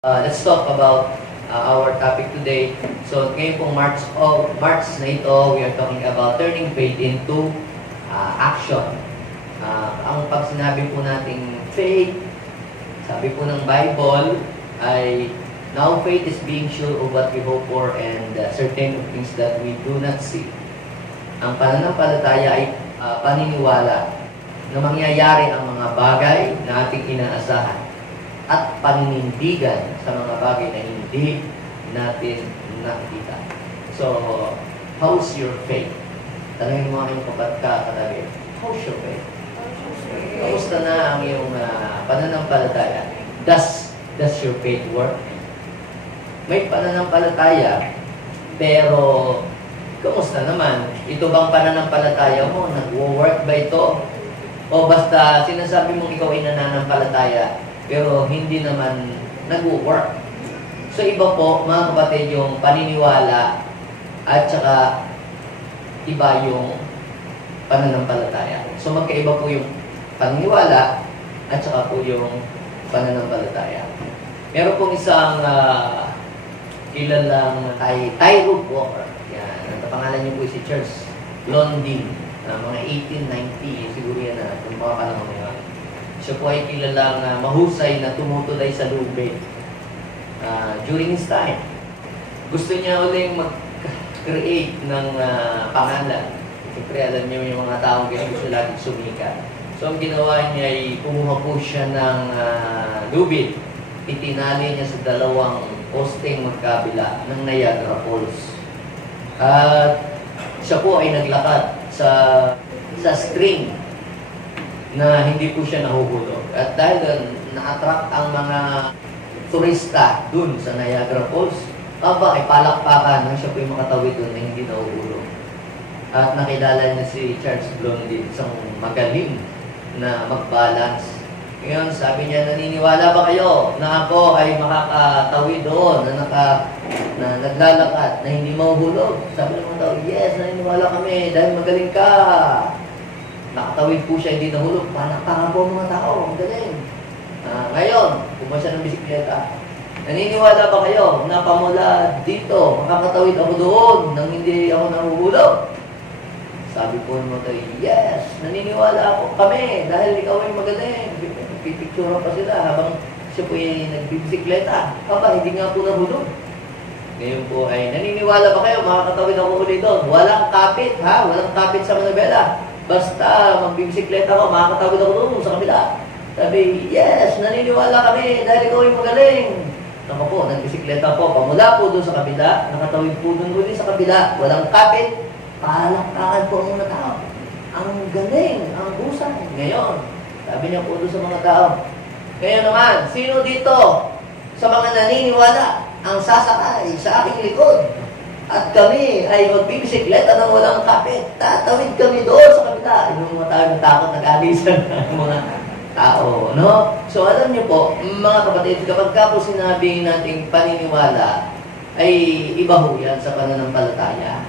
Let's talk about our topic today. So, ngayon pong March na ito, we are talking about turning faith into action. Ang pag sinabi po nating faith, sabi po ng Bible, ay now faith is being sure of what we hope for and certain of things that we do not see. Ang pananampalataya ay paniniwala na mangyayari ang mga bagay na ating inaasahan at paninindigan sa mga bagay na hindi natin nakikita. So, how's your faith? Tanungin mo ang iyong katabi, how's your faith? Kamusta na ang iyong pananampalataya? Does your faith work? May pananampalataya, pero kamusta naman? Ito bang pananampalataya mo? Nag-work ba ito? O basta sinasabi mong ikaw ay nananampalataya, pero hindi naman nag-work. So iba po, mga kapatid, yung paniniwala at saka iba yung pananampalataya. So magkaiba po yung paniniwala at saka po yung pananampalataya. Meron pong isang kilalang Tyrone Walker. Yan, ang pangalan niyo po si Charles Blondin. Mga 1890, siguro yan na itong mga panahon ngayon. Siya po ay kilalang mahusay na tumutulay sa lubid during his time. Gusto niya uling mag-create ng pangalan. Siyempre, alam niyo yung mga taong ganyan gusto lagi sumikat. So, ang ginawa niya ay kumuha po siya ng lubid. Itinali niya sa dalawang posteng magkabila ng Niagara Falls. At siya po ay naglakad sa string na hindi po siya nahuhulog. At dahil doon, na-attract ang mga turista dun sa Niagara Falls, ay palakpakan nang siya po yung makatawid dun na hindi nahuhulog. At nakilala niya si Charles Blondin, isang magaling na mag-balance. Ngayon, sabi niya, naniniwala ba kayo na ako ay makakatawid doon, na naglalakad, na hindi mahuhulog? Sabi ng mga tao, yes, naniniwala kami dahil magaling ka. Nakatawid po siya, hindi nahulog. Palakpakan po mga tao, ang galing. Ngayon, kumuha siya ng bisikleta. Naniniwala ba kayo na pamula dito, makakatawid ako doon nang hindi ako nahuhulog? Sabi po ng mga tao, yes, naniniwala ako kami dahil ikaw ay magaling. Pipictura pa sila habang siya po ay nagbibisikleta. Hindi nga po nahulog. Ngayon po ay, naniniwala ba kayo, makakatawid ako ulit doon? Walang kapit, ha? Walang kapit sa Manabela. Basta magbibisikleta ako, makakatawid ako doon sa kabila. Sabi, yes, naniniwala kami dahil ikaw ay magaling. Naku po, nagbisikleta po, pamula po doon sa kabila, nakatawid po doon ulit sa kabila, walang kapit, palakpakan po ang mga tao. Ang galing, ang husay. Ngayon, sabi niya po doon sa mga tao, ngayon naman, sino dito sa mga naniniwala ang sasakay sa aking likod? At kami ay magbibisikleta ng walang kapit. Tatawid kami doon sa kabila. Yung mga tao ng takot, nag-alisan ng mga tao. No? So alam niyo po, mga kapatid, kapag ka po sinabi nating paniniwala, ay iba ho yan sa pananampalataya.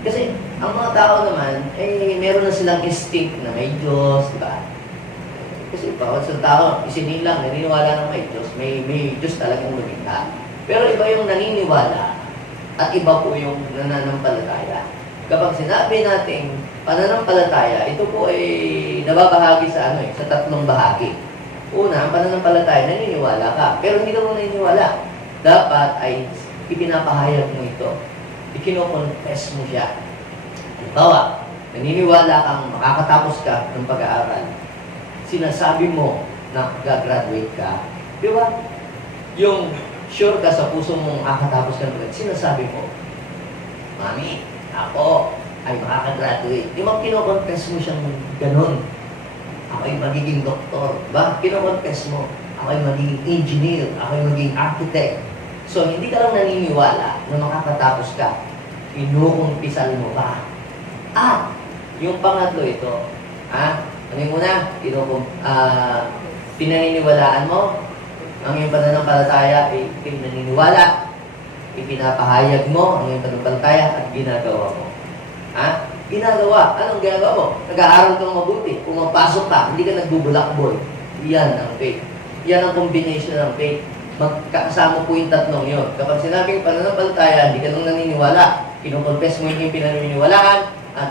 Kasi ang mga tao naman, ay meron na silang instinct na may Diyos, diba? Kasi bawat sa tao, isinilang, naniniwala na may Diyos, may Diyos talagang lumikha. Pero iba yung naniniwala, at iba po yung nananampalataya. Kapag sinabi nating pananampalataya, ito po ay nababahagi sa sa tatlong bahagi. Una, ang pananampalataya, naniniwala ka. Pero hindi ka mo naniniwala. Dapat ay ipinapahayag mo ito. Ikino-confess mo siya. Halimbawa, naniniwala kang makakatapos ka ng pag-aaral. Sinasabi mo na gagraduate ka. Di ba? Yung sure ka sa puso mong makakatapos ka ng sinasabi mo, Mami, ako ay makakagraduate. Di ba kino-confess mo siyang ganun? Ako ay magiging doktor. Ba? Kino-confess mo, ako ay magiging engineer, ako ay magiging architect. So, hindi ka lang naniniwala na makakatapos ka. Inuumpisal mo pa. At, yung pangatlo ito, ano yung muna? Pinaniniwalaan mo, ang iyong pananampalataya ay naniniwala. Ipinapahayag mo ang iyong pananampalataya at ginagawa mo. Ginagawa. Anong ginagawa mo? Nag-aaral kang mabuti. Kung mapasok ka, hindi ka nagbubulakboy. Yan ang faith. Yan ang combination ng faith. magkakasama po yung tatlong yun. Kapag sinabing pananampalataya, hindi ka nung naniniwala. Kinukonfess mo yung pinaniniwalaan at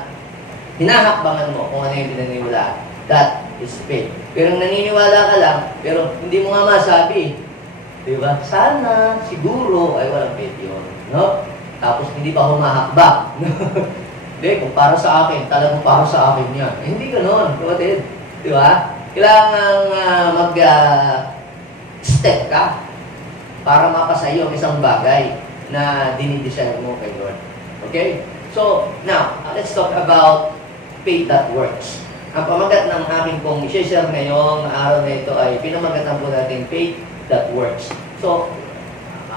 hinahakbangan mo kung ano yung pinaniniwalaan. That is faith. Pero naniniwala ka lang, pero hindi mo nga masabi. Di ba? Sana, siguro, ay walang faith yun. No? Tapos hindi pa humahakbang. Hindi, kung para sa akin, talagang para sa akin yan. Eh, hindi gano'n, kapatid. Di ba? Kailangan mag-step ka para mapasa iyo ang isang bagay na dinidesire mo kay Lord. Okay? So, now, let's talk about faith that works. Ang pamagat ng aking pong i-share ngayong araw na ito ay pinamagatan po natin faith that works. So,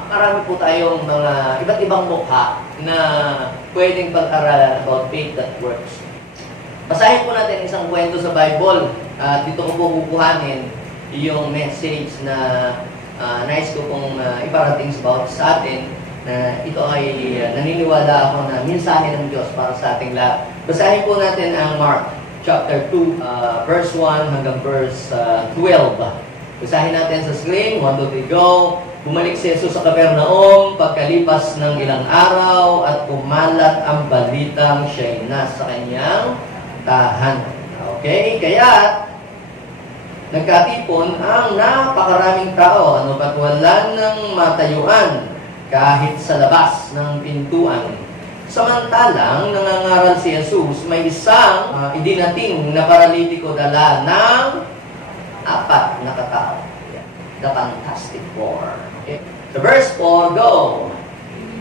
marami po tayong mga iba't ibang mukha na pwedeng pag-aralan about faith that works. Basahin po natin isang kwento sa Bible. Dito ko po kukuhanin yung message na nais ko pong iparating sa atin na ito ay naniniwala ako na mensahe ng Diyos para sa ating lahat. Basahin po natin ang Mark chapter 2, verse 1 hanggang verse 12. Basahin natin sa screen. 1, 2, 3, go. Bumalik si Jesus sa Capernaum pagkalipas ng ilang araw at kumalat ang balitang siya'y nasa kanyang tahanan. Okay? Kaya nagkatipon ang napakaraming tao. Ano ba't wala ng matayuan kahit sa labas ng pintuan. Samantalang nangangaral si Jesus, may isang idinating na paralitiko dala ng 4 na katao. The Fantastic Four. Okay. Sa verse 4, go!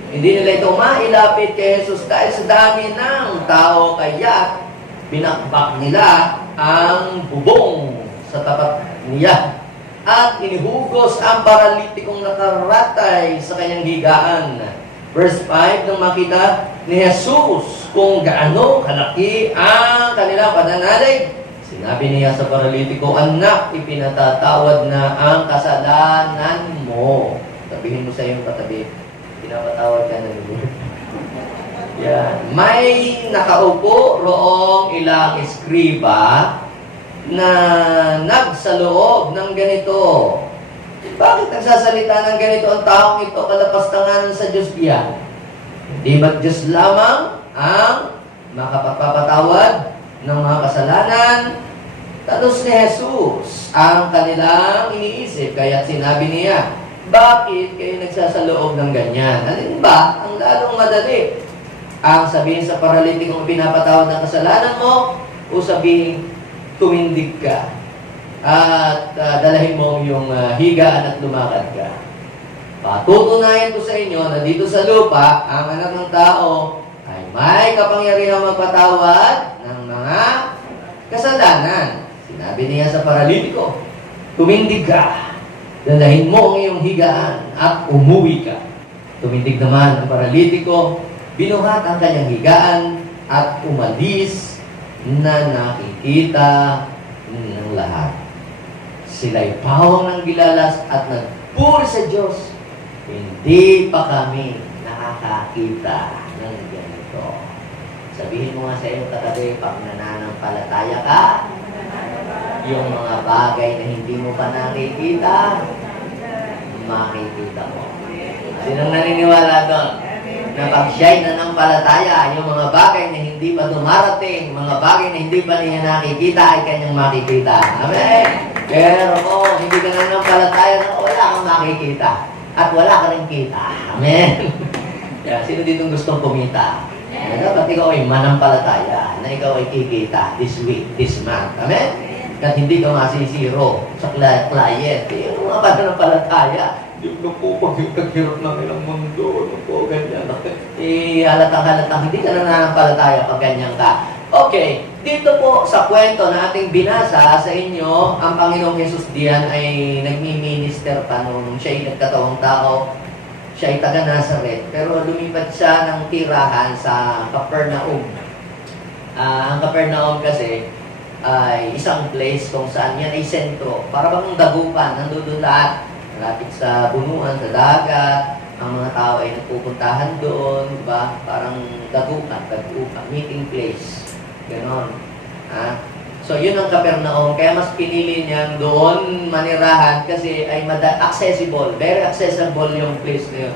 Hindi nila ito mailapit kay Jesus dahil sa dami ng tao, kaya binakbak nila ang bubong sa tapat niya at inihugos ang paralitikong nakaratay sa kanyang higaan. Verse 5, nang makita ni Jesus kung gaano kalaki ang kanilang pananalig, sinabi niya sa paralitiko, anak, ipinatatawad na ang kasalanan mo. Sabihin mo sa iyong katabi, pinapatawad ka na ni Lord. Yan. May nakaupo roong ilang eskriba na nagsa loob ng ganito. Bakit nagsasalita ng ganito ang taong ito, kalapastangan sa Diyos yan? Hindi ba Diyos lamang ang makapagpapatawad ng mga kasalanan? Talos ni Jesus ang kanilang iniisip, kaya sinabi niya, bakit kayo nagsasaloob ng ganyan? Alin ba ang lalong madali? Ang sabihin sa paralitikong pinapatawad ng kasalanan mo, o sabihin, tumindig ka at dalahin mo yung higaan at lumakad ka. Patutunayan ko sa inyo na dito sa lupa, ang anak ng tao ay may kapangyarihang magpatawad ng mga kasalanan. Sinabi niya sa paralitiko, tumindig ka, dalahin mo ang iyong higaan at umuwi ka. Tumindig naman ang paralitiko, binuhat ang kanyang higaan at umalis na nakikita ng lahat. Sila'y pawang ng gilalas at nagpuri sa Diyos. Hindi pa kami nakakakita ng ganito. Sabihin mo nga sa iyong katabi, pag nananampalataya ka, yung mga bagay na hindi mo pa nakikita, makikita mo. Sinong naniniwala doon? Na pag siya'y nanampalataya, yung mga bagay na hindi pa dumarating, mga bagay na hindi pa niya nakikita, ay kanyang makikita. Amen? Pero kung hindi ka nanampalataya, wala kang makikita. At wala ka rin kita. Amen? Yeah, sino dito gustong kumita? Na dapat ikaw ay manampalataya, na ikaw ay kikita this week, this month. Amen? At hindi ka masisiro sa client. Yung mga pananampalataya, yung po, pag yung naghirap ng ilang mundo, ano po, ganyan. Halatang-halatang, hindi ka nananampalataya pag ganyan ka. Okay, dito po sa kwento na ating binasa sa inyo, ang Panginoong Jesus diyan ay nagmi-minister pa nung siya ay nagkataong tao. Siya ay taga Nazareth, pero lumipat siya ng tirahan sa Capernaum. Ang Capernaum kasi ay isang place kung saan yan ay sentro. Para bang dagupan, nandun lahat. Malapit sa bunuan, sa dagat. Ang mga tao ay nagpupuntahan doon, diba? Parang dagupan, meeting place. Ganon. So, yun ang Capernaum. Kaya mas pinili niyang doon manirahan kasi ay accessible. Very accessible yung place na yun.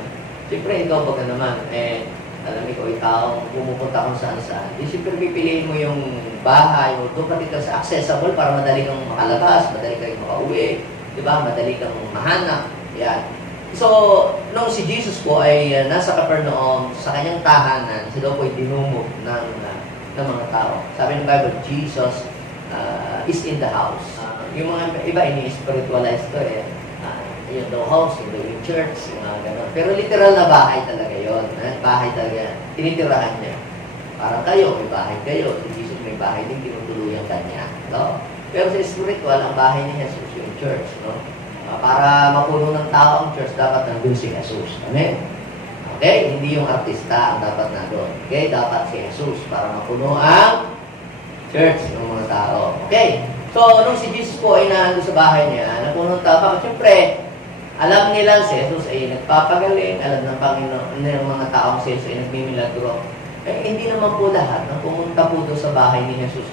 Siyempre, ikaw pagka naman, alam ikaw, ikaw, pumupunta kung saan-saan. Siyempre, pipiliin mo yung bahay o doon ka dito sa accessible para madali kang makalabas, madali kang makauwi, di ba? Madali kang mahanap. Yan. So, nung si Jesus po ay nasa Capernaum, sa kanyang tahanan, siya daw po ay dinumog ng mga tao. Sabi ng Bible, Jesus is in the house. Yung mga iba, ini-spiritualize to yung daw house, yung church, yung mga gano'n. Pero literal na bahay talaga yun. Bahay talaga. Tinitirahan niya. Parang kayo, may bahay kayo. Si Jesus may bahay din, tinutuluyan kanya. No? Pero sa spiritual, ang bahay ni Jesus, yung church. No? Para mapuno ng tao ang church, dapat nandun si Jesus. Amen? Okay? Hindi yung artista ang dapat nandun. Okay? Dapat si Jesus para mapuno ang church ng mga tao. Okay? So, nung si Jesus po ay nandun sa bahay niya, napuno ng tao, bakit siyempre, alam nila si Jesus ay nagpapagaling, alam ng Panginoon ng mga taong si Jesus ay nagmimilagro. Hindi naman po lahat nang pumunta po doon sa bahay ni Jesus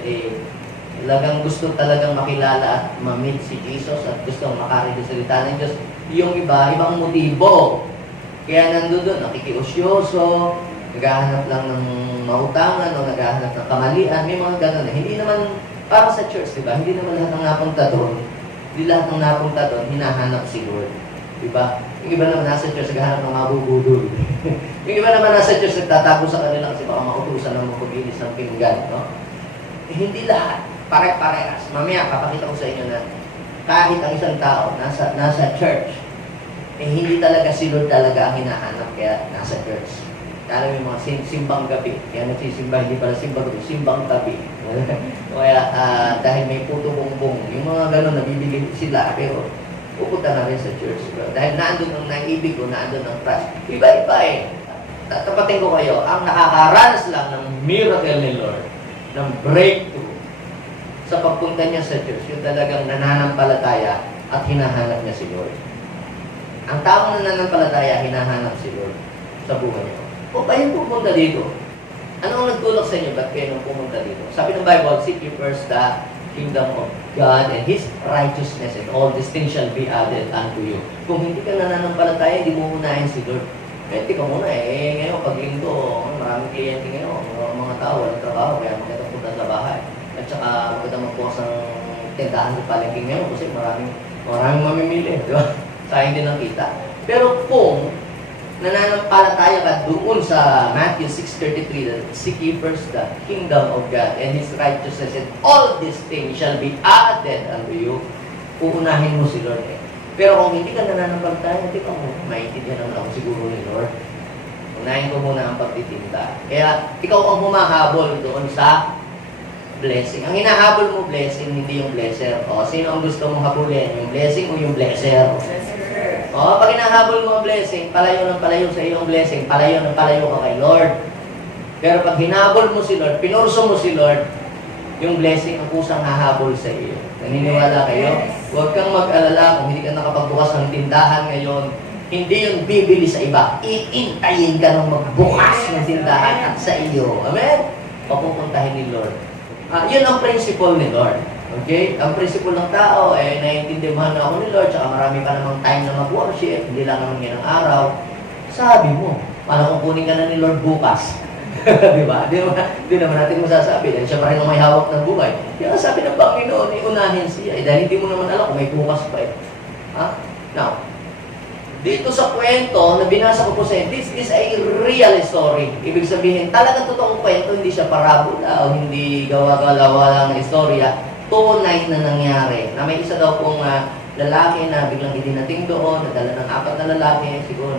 talagang gusto talagang makilala at ma-meet si Jesus at gusto makarinig sa salita ng Diyos. Yung iba, ibang motibo. Kaya nandun doon, nakikiusyoso, naghahanap lang ng mautangan o naghahanap ng kamalian. May mga gano'n. Hindi naman, parang sa church, di ba? Hindi naman lahat ng napunta doon. Hindi lahat ng napunta doon, hinahanap si Lord. Diba? Yung iba naman nasa church, naghahanap ng mabubudol. Yung iba naman nasa church, nagtatago sa kanila kasi baka mautusan ng magpagilis ng pinggan. No? Hindi lahat. Pare-parehas. Mamaya, papakita ko sa inyo na kahit ang isang tao nasa church, hindi talaga si Lord talaga ang hinahanap kaya nasa church. Kaya yung mga simbang gabi. Kaya nagsisimba, hindi pala simbang gabi, simbang gabi. Kaya dahil may puto bongbong, yung mga gano'n, nabibigay sila. Pero pupunta na rin sa church. Dahil naandun ang naibig ko, naandun ang trust. Iba-iba Tapatin ko kayo, ang nakakaranas lang ng miracle ni Lord, ng breakthrough, sa pagpunta niya sa church, yung talagang nananampalataya at hinahanap niya si Lord. Ang taong nananampalataya, hinahanap si Lord sa buhay niya. O kayo pumunta dito? Ano ang nagtulak sa inyo? Ba't kayo nang pumunta dito? Sabi ng Bible, seek ye first the kingdom of God and His righteousness, and all these things shall be added unto you. Kung hindi ka nananampalataya, hindi mo unahin si Lord. Tika muna ngayon pag linggo, maraming kliyente ngayon, mga tao, walang trabaho, kaya magandang punta sa bahay. At saka magandang magbukas ng tindahan sa palengke ngayon kasi maraming mamimili, di ba? Sayang din ang kita. Pero kung nananampalataya ka doon sa Matthew 6:33, that seek ye first the kingdom of God and His righteousness, and all these things shall be added unto you, uunahin mo si Lord Pero kung hindi ka nananampalataya, hindi ka mo maintindihan naman ako siguro ni Lord. Unahin ko muna ang pagtitinda. Kaya ikaw ang humahabol doon sa blessing. Ang hinahabol mo blessing, hindi yung blesser. O, sino ang gusto mong habulin? Yung blessing o yung blesser? O, pag hinahabol mo ang blessing, palayo ng palayo sa iyong blessing, palayo ng palayo ka kay Lord. Pero pag hinabol mo si Lord, pinurso mo si Lord, yung blessing ang kusang hahabol sa iyo. Naniniwala kayo? Huwag kang mag-alala kung hindi ka nakapagbukas ng tindahan ngayon. Hindi yung bibili sa iba. Iintayin ka ng magbukas ng tindahan at sa iyo. Amen? Papupuntahin ni Lord. Yun ang principle ni Lord. Okay? Ang principle ng tao, naiintindihan na ako ni Lord, tsaka marami pa namang time na mag-worship, hindi lang naman yan ang araw. Sabi mo, paano kung kunin ka na ni Lord bukas? Diba? Di naman natin masasabi dahil siya pa rin ang may hawak ng buhay. Kaya sabi ng Panginoon, iunahin siya. Dahil hindi mo naman alam kung may bukas pa Now, dito sa kwento na binasa ko po sa inyo, this is a real story. Ibig sabihin, talagang totoong kwento, hindi siya parabola o hindi gawa-galawa lang na istorya. Tunay na nangyari. Na may isa daw pong lalaki na biglang idinating doon, nadala ng 4 na lalaki, siguro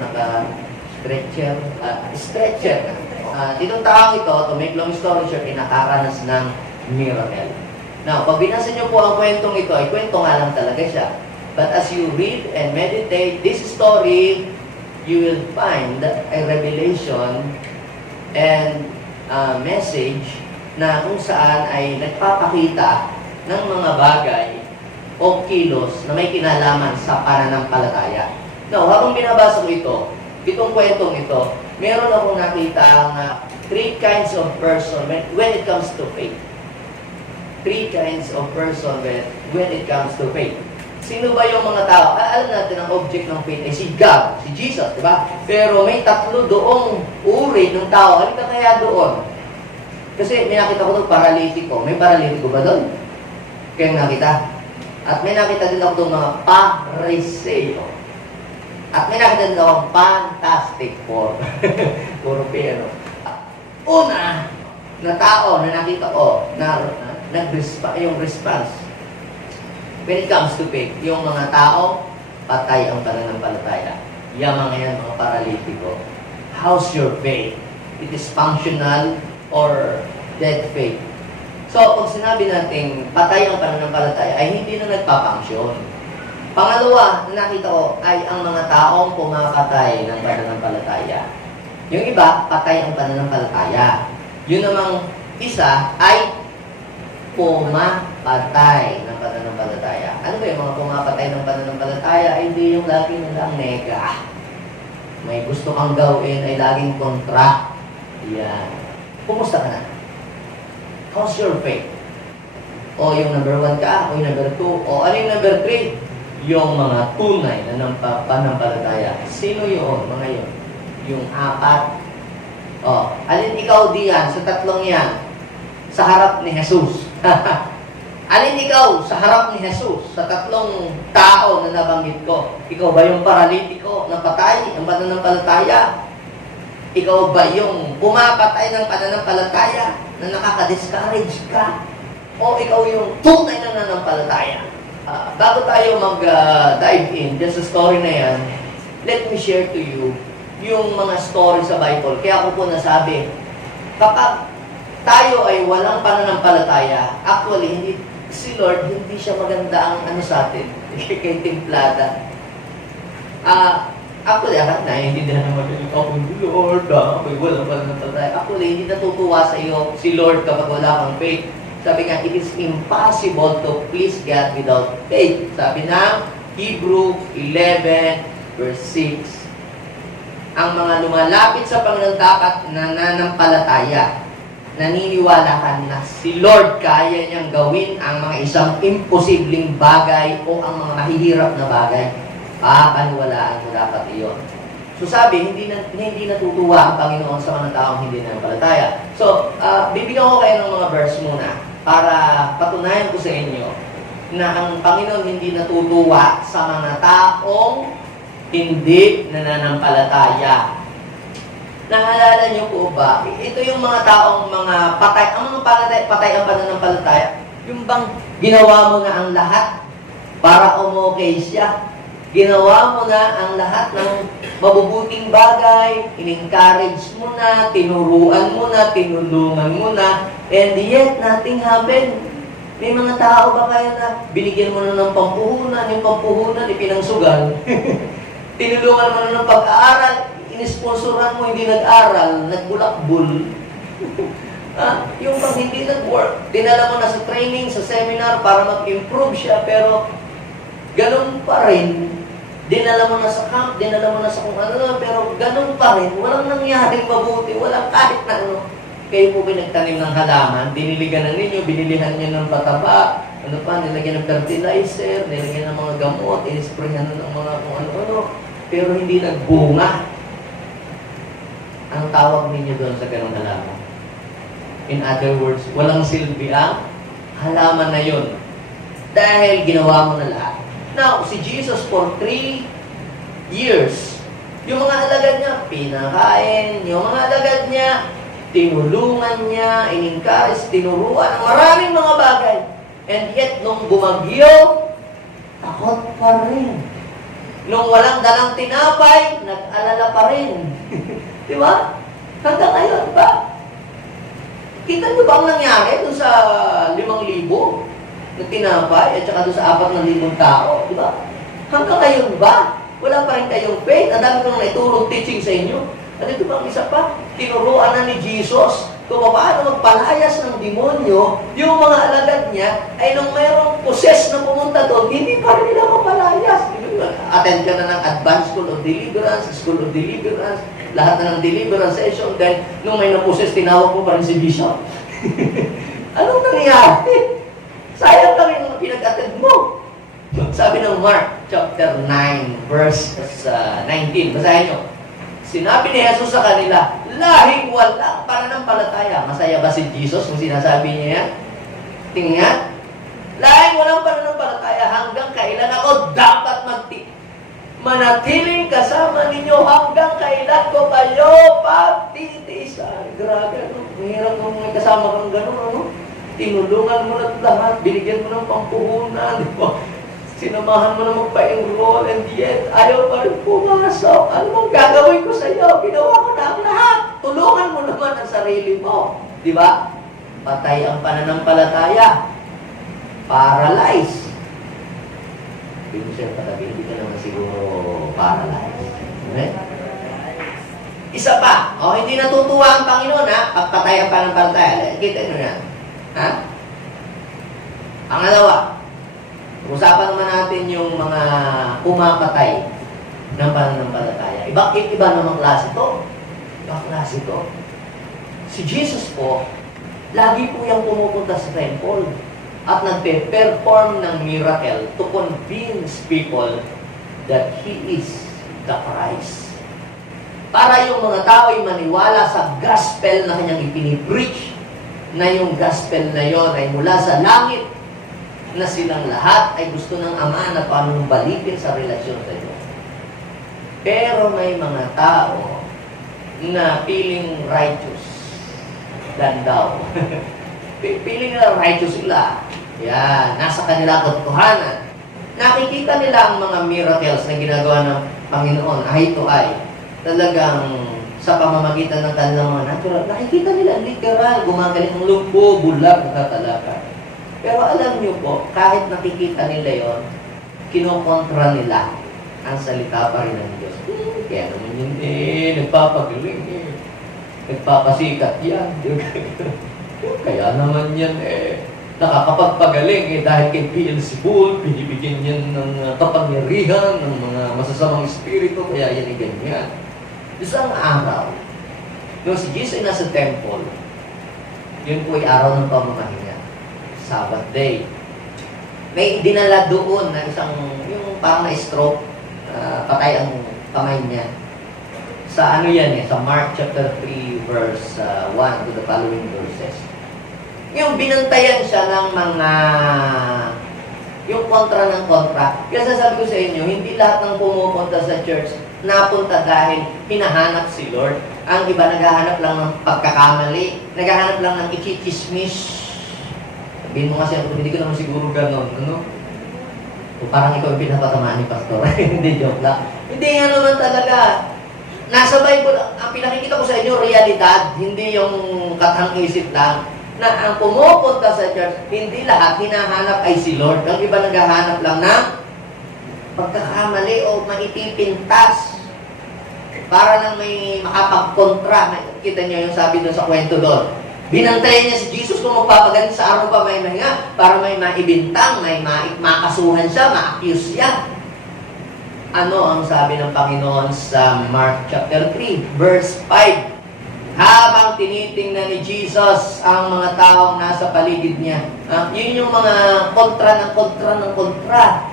stretcher. Ditong taong ito, to make long story short, nakaranas ng miracle. Now, pag binasa niyo po ang kwentong ito, ay kwento nga lang talaga siya. But as you read and meditate this story, you will find a revelation and a message na kung saan ay nagpapakita ng mga bagay o kilos na may kinalaman sa pananampalataya. Now, habang binabasa ko itong kwentong ito, meron akong nakita ang 3 kinds of person when it comes to faith. three kinds of person when it comes to faith. Sino ba yung mga tao? Alam natin ang object ng faith ay si God, si Jesus, di ba? Pero may tatlo doong uri ng tao. Halika kaya doon. Kasi may nakita ko doon, paralitiko. May paralitiko ba doon? Kaya nakita. At may nakita din ako doon mga pariseo. At may nakita din ako fantastic four. Puro piano. Una na tao na nakita ko na yung response when it comes to faith, yung mga tao patay ang pananampalataya. Yung mga yan, mga paralitiko. How's your faith? It is functional or dead faith. So, pag sinabi natin patay ang pananampalataya, ay hindi na nagpapunction. Pangalawa na nakita ko ay ang mga taong pumapatay ng pananampalataya. Yung iba, patay ang pananampalataya. Yun namang isa ay pumapatay ng pananampalataya. Ano ba yung mga pumapatay ng pananampalataya? Ay hindi yung lagi nilang nega. May gusto kang gawin ay laging kontra. Yan. Kumusta ka na? How's your faith? O yung number 1 ka, o yung number 2, o ano yung number 3? Yung mga tunay na pananampalataya. Sino yun? Mga yun. Yung 4. O, alin ikaw diyan sa tatlong yan? Sa harap ni Jesus. Alin ikaw sa harap ni Jesus, sa tatlong tao na nabanggit ko? Ikaw ba yung paralitiko na patay ang pananampalataya? Ikaw ba yung pumapatay ng pananampalataya na nakaka-discourage ka? O ikaw yung tunay na nananampalataya? Bago tayo mag-dive in dyan sa story na yan, let me share to you yung mga story sa Bible. Kaya ako po nasabi, kapag tayo ay walang pananampalataya, actually, si Lord, hindi siya maganda ang ano sa atin, kay Timplada. Actually, naiintindihan naman yung Lord, may walang pananampalataya. Actually, hindi natutuwa sa iyo si Lord kapag wala kang faith. Sabi nga, it is impossible to please God without faith. Sabi ng Hebrew 11, verse 6. Ang mga lumalapit sa Panginoon dapat nananampalataya. Naniniwala ka na si Lord kaya niyang gawin ang mga isang imposibleng bagay o ang mga mahihirap na bagay. Paniwalaan mo dapat iyon. So sabi, hindi natutuwa ang Panginoon sa mga taong hindi nanampalataya. So, bibigyan ko kayo ng mga verse muna para patunayan ko sa inyo na ang Panginoon hindi natutuwa sa mga taong hindi nananampalataya. Naalala niyo po ba? Ito yung mga taong mga patay. Ang mga patay ang pananampalataya. Yung bang ginawa mo na ang lahat para umokay siya. Ginawa mo na ang lahat ng mabubuting bagay. In-encourage mo na, tinuruan mo na, tinulungan mo na. And yet, nothing happened. May mga tao ba kayo na binigyan mo na ng pampuhunan, yung pampuhunan, ipinangsugal. Tinulungan mo na ng pag-aaral, inisponsoran mo, hindi nag-aral, nagbulakbul. Yung pag hindi nag-work, dinala mo na sa training, sa seminar para mag-improve siya, pero ganun pa rin. Dinala mo na sa camp, dinala mo na sa kung ano, pero ganun pa rin. Walang nangyaring mabuti, walang kahit na ano. Kayo po pinagtanim ng halaman, diniligan na ninyo, binilihan nyo ng pataba, ano pa, nilagyan ng fertilizer, nilagyan ng mga gamot, inisprayan ng mga kung ano-ano, pero hindi nagbunga. Ang tawag ninyo doon sa ganong halaman? In other words, walang silbi ang halaman na yun. Dahil ginawa mo na lahat. Now, si Jesus for 3 years, yung mga alagad niya, pinakain, yung mga alagad niya, tinulungan niya, in-encourage, tinuruan, maraming mga bagay. And yet, nung bumagyo, takot pa rin. Nung walang dalang tinapay, nag-alala pa rin. Di ba? Hanggang ngayon ba? Kita niyo ba ang nangyari doon sa 5,000 na tinapay at saka doon sa 4,000 tao? Di ba? Hanggang ngayon ba? Wala pa rin kayong faith. Ang dami ko nang naitulong teaching sa inyo. At ito bang isa pa? Tinuruan na ni Jesus kung paano magpalayas ng demonyo. Yung mga alagad niya ay nung mayroong possess na pumunta doon, hindi pa rin nila mapalayas. Attend ka na ng Advanced School of Deliverance, lahat na ng deliverance session. Then, nung may na-possess, tinawag mo pa rin si Bishop. Anong nangyari? kapatid mo. Sabi ng Mark chapter 9 verse 19. Basahin nyo. Sinabi ni Jesus sa kanila, lahing walang pananampalataya. Masaya ba si Jesus kung sinasabi niya yan? Tingnan. Lahing walang pananampalataya hanggang kailan ako dapat manatiling kasama ninyo hanggang kailan ko kayo pagtitiisan. Grabe, ano? Mahirap kung may kasama kang gano'n, ano? Tinulungan mo na lahat, binigyan mo ng pampuhunan, di ba? Sinamahan mo na magpa-enroll, and yet, ayaw pa rin pumasok. Ano bang gagawin ko sa iyo? Ginawa ko na ang lahat. Tulungan mo naman ang sarili mo. Di ba? Patay ang pananampalataya. Paralyzed. Hindi mo siya patabi, hindi ka naman siguro paralyzed. Okay? Isa pa. Hindi natutuwa ang Panginoon, ha? Pagpatay ang pananampalataya. Kita nyo na. Ha? Pangalawa, usapan naman natin yung mga pumapatay ng pananampalataya. Iba namang klase ito. Ibang klase ito. Si Jesus po, lagi po yung pumupunta sa temple at nagpe-perform ng miracle to convince people that He is the Christ. Para yung mga tao ay maniwala sa gospel na kanyang ipinipreach, na yung gospel na yon ay mula sa langit, na silang lahat ay gusto ng Ama na panumbalikin sa relasyon sa Diyos. Pero may mga tao na feeling righteous than daw. Feeling nila righteous sila. Yan, nasa kanila katotohanan. Nakikita nila ang mga miracles na ginagawa ng Panginoon eye to eye. Talagang sa pamamagitan ng kanilang mga natural. Nakikita nila literal, gumagaling ng lumbo, bulag, natatalakay. Pero alam niyo po, kahit nakikita nila yon, kinokontra nila ang salita pa rin ng Diyos. Kaya naman yun nagpapagaling nagpapasikat yan. Kaya naman yan nakakapagpagaling dahil kay Beelzebul, binibigyan yan ng kapangyarihan, ng mga masasamang espiritu, kaya yan ganyan. Isang araw, nung si Jesus ay nasa temple, yun po ay araw ng pamamahinga. Sabbath day. May dinala doon na isang, yung parang na-stroke, patay ang kamay niya. Sa ano yan sa Mark chapter 3 verse 1 to the following verses. Yung binantayan siya ng mga, yung kontra ng kontra. Kasi sabi ko sa inyo, hindi lahat ng pumupunta sa church napunta dahil hinahanap si Lord. Ang iba naghahanap lang ng pagkakamali, naghahanap lang ng ichichismis. Sabihin mo kasi ako, hindi ko naman siguro gano'n, ano? O parang ikaw yung pinapatamaan ni Pastor. Hindi, joke lang. Hindi nga naman talaga. Nasa Bible, ang pinakikita ko sa inyo, realidad, hindi yung katang isip lang, na ang pumupunta sa church, hindi lahat hinahanap ay si Lord. Ang iba naghahanap lang ng pagkakamali o maitipintas para lang may makapagkontra. Kita niyo yung sabi doon sa kwento doon. Binantayan niya si Jesus kung magpapagaling sa araw pa may mahinga para may maibintang, may makasuhan siya, ma-accuse siya. Ano ang sabi ng Panginoon sa Mark chapter 3, verse 5? Habang tinitingnan ni Jesus ang mga taong nasa paligid niya, yun yung mga kontra ng kontra ng kontra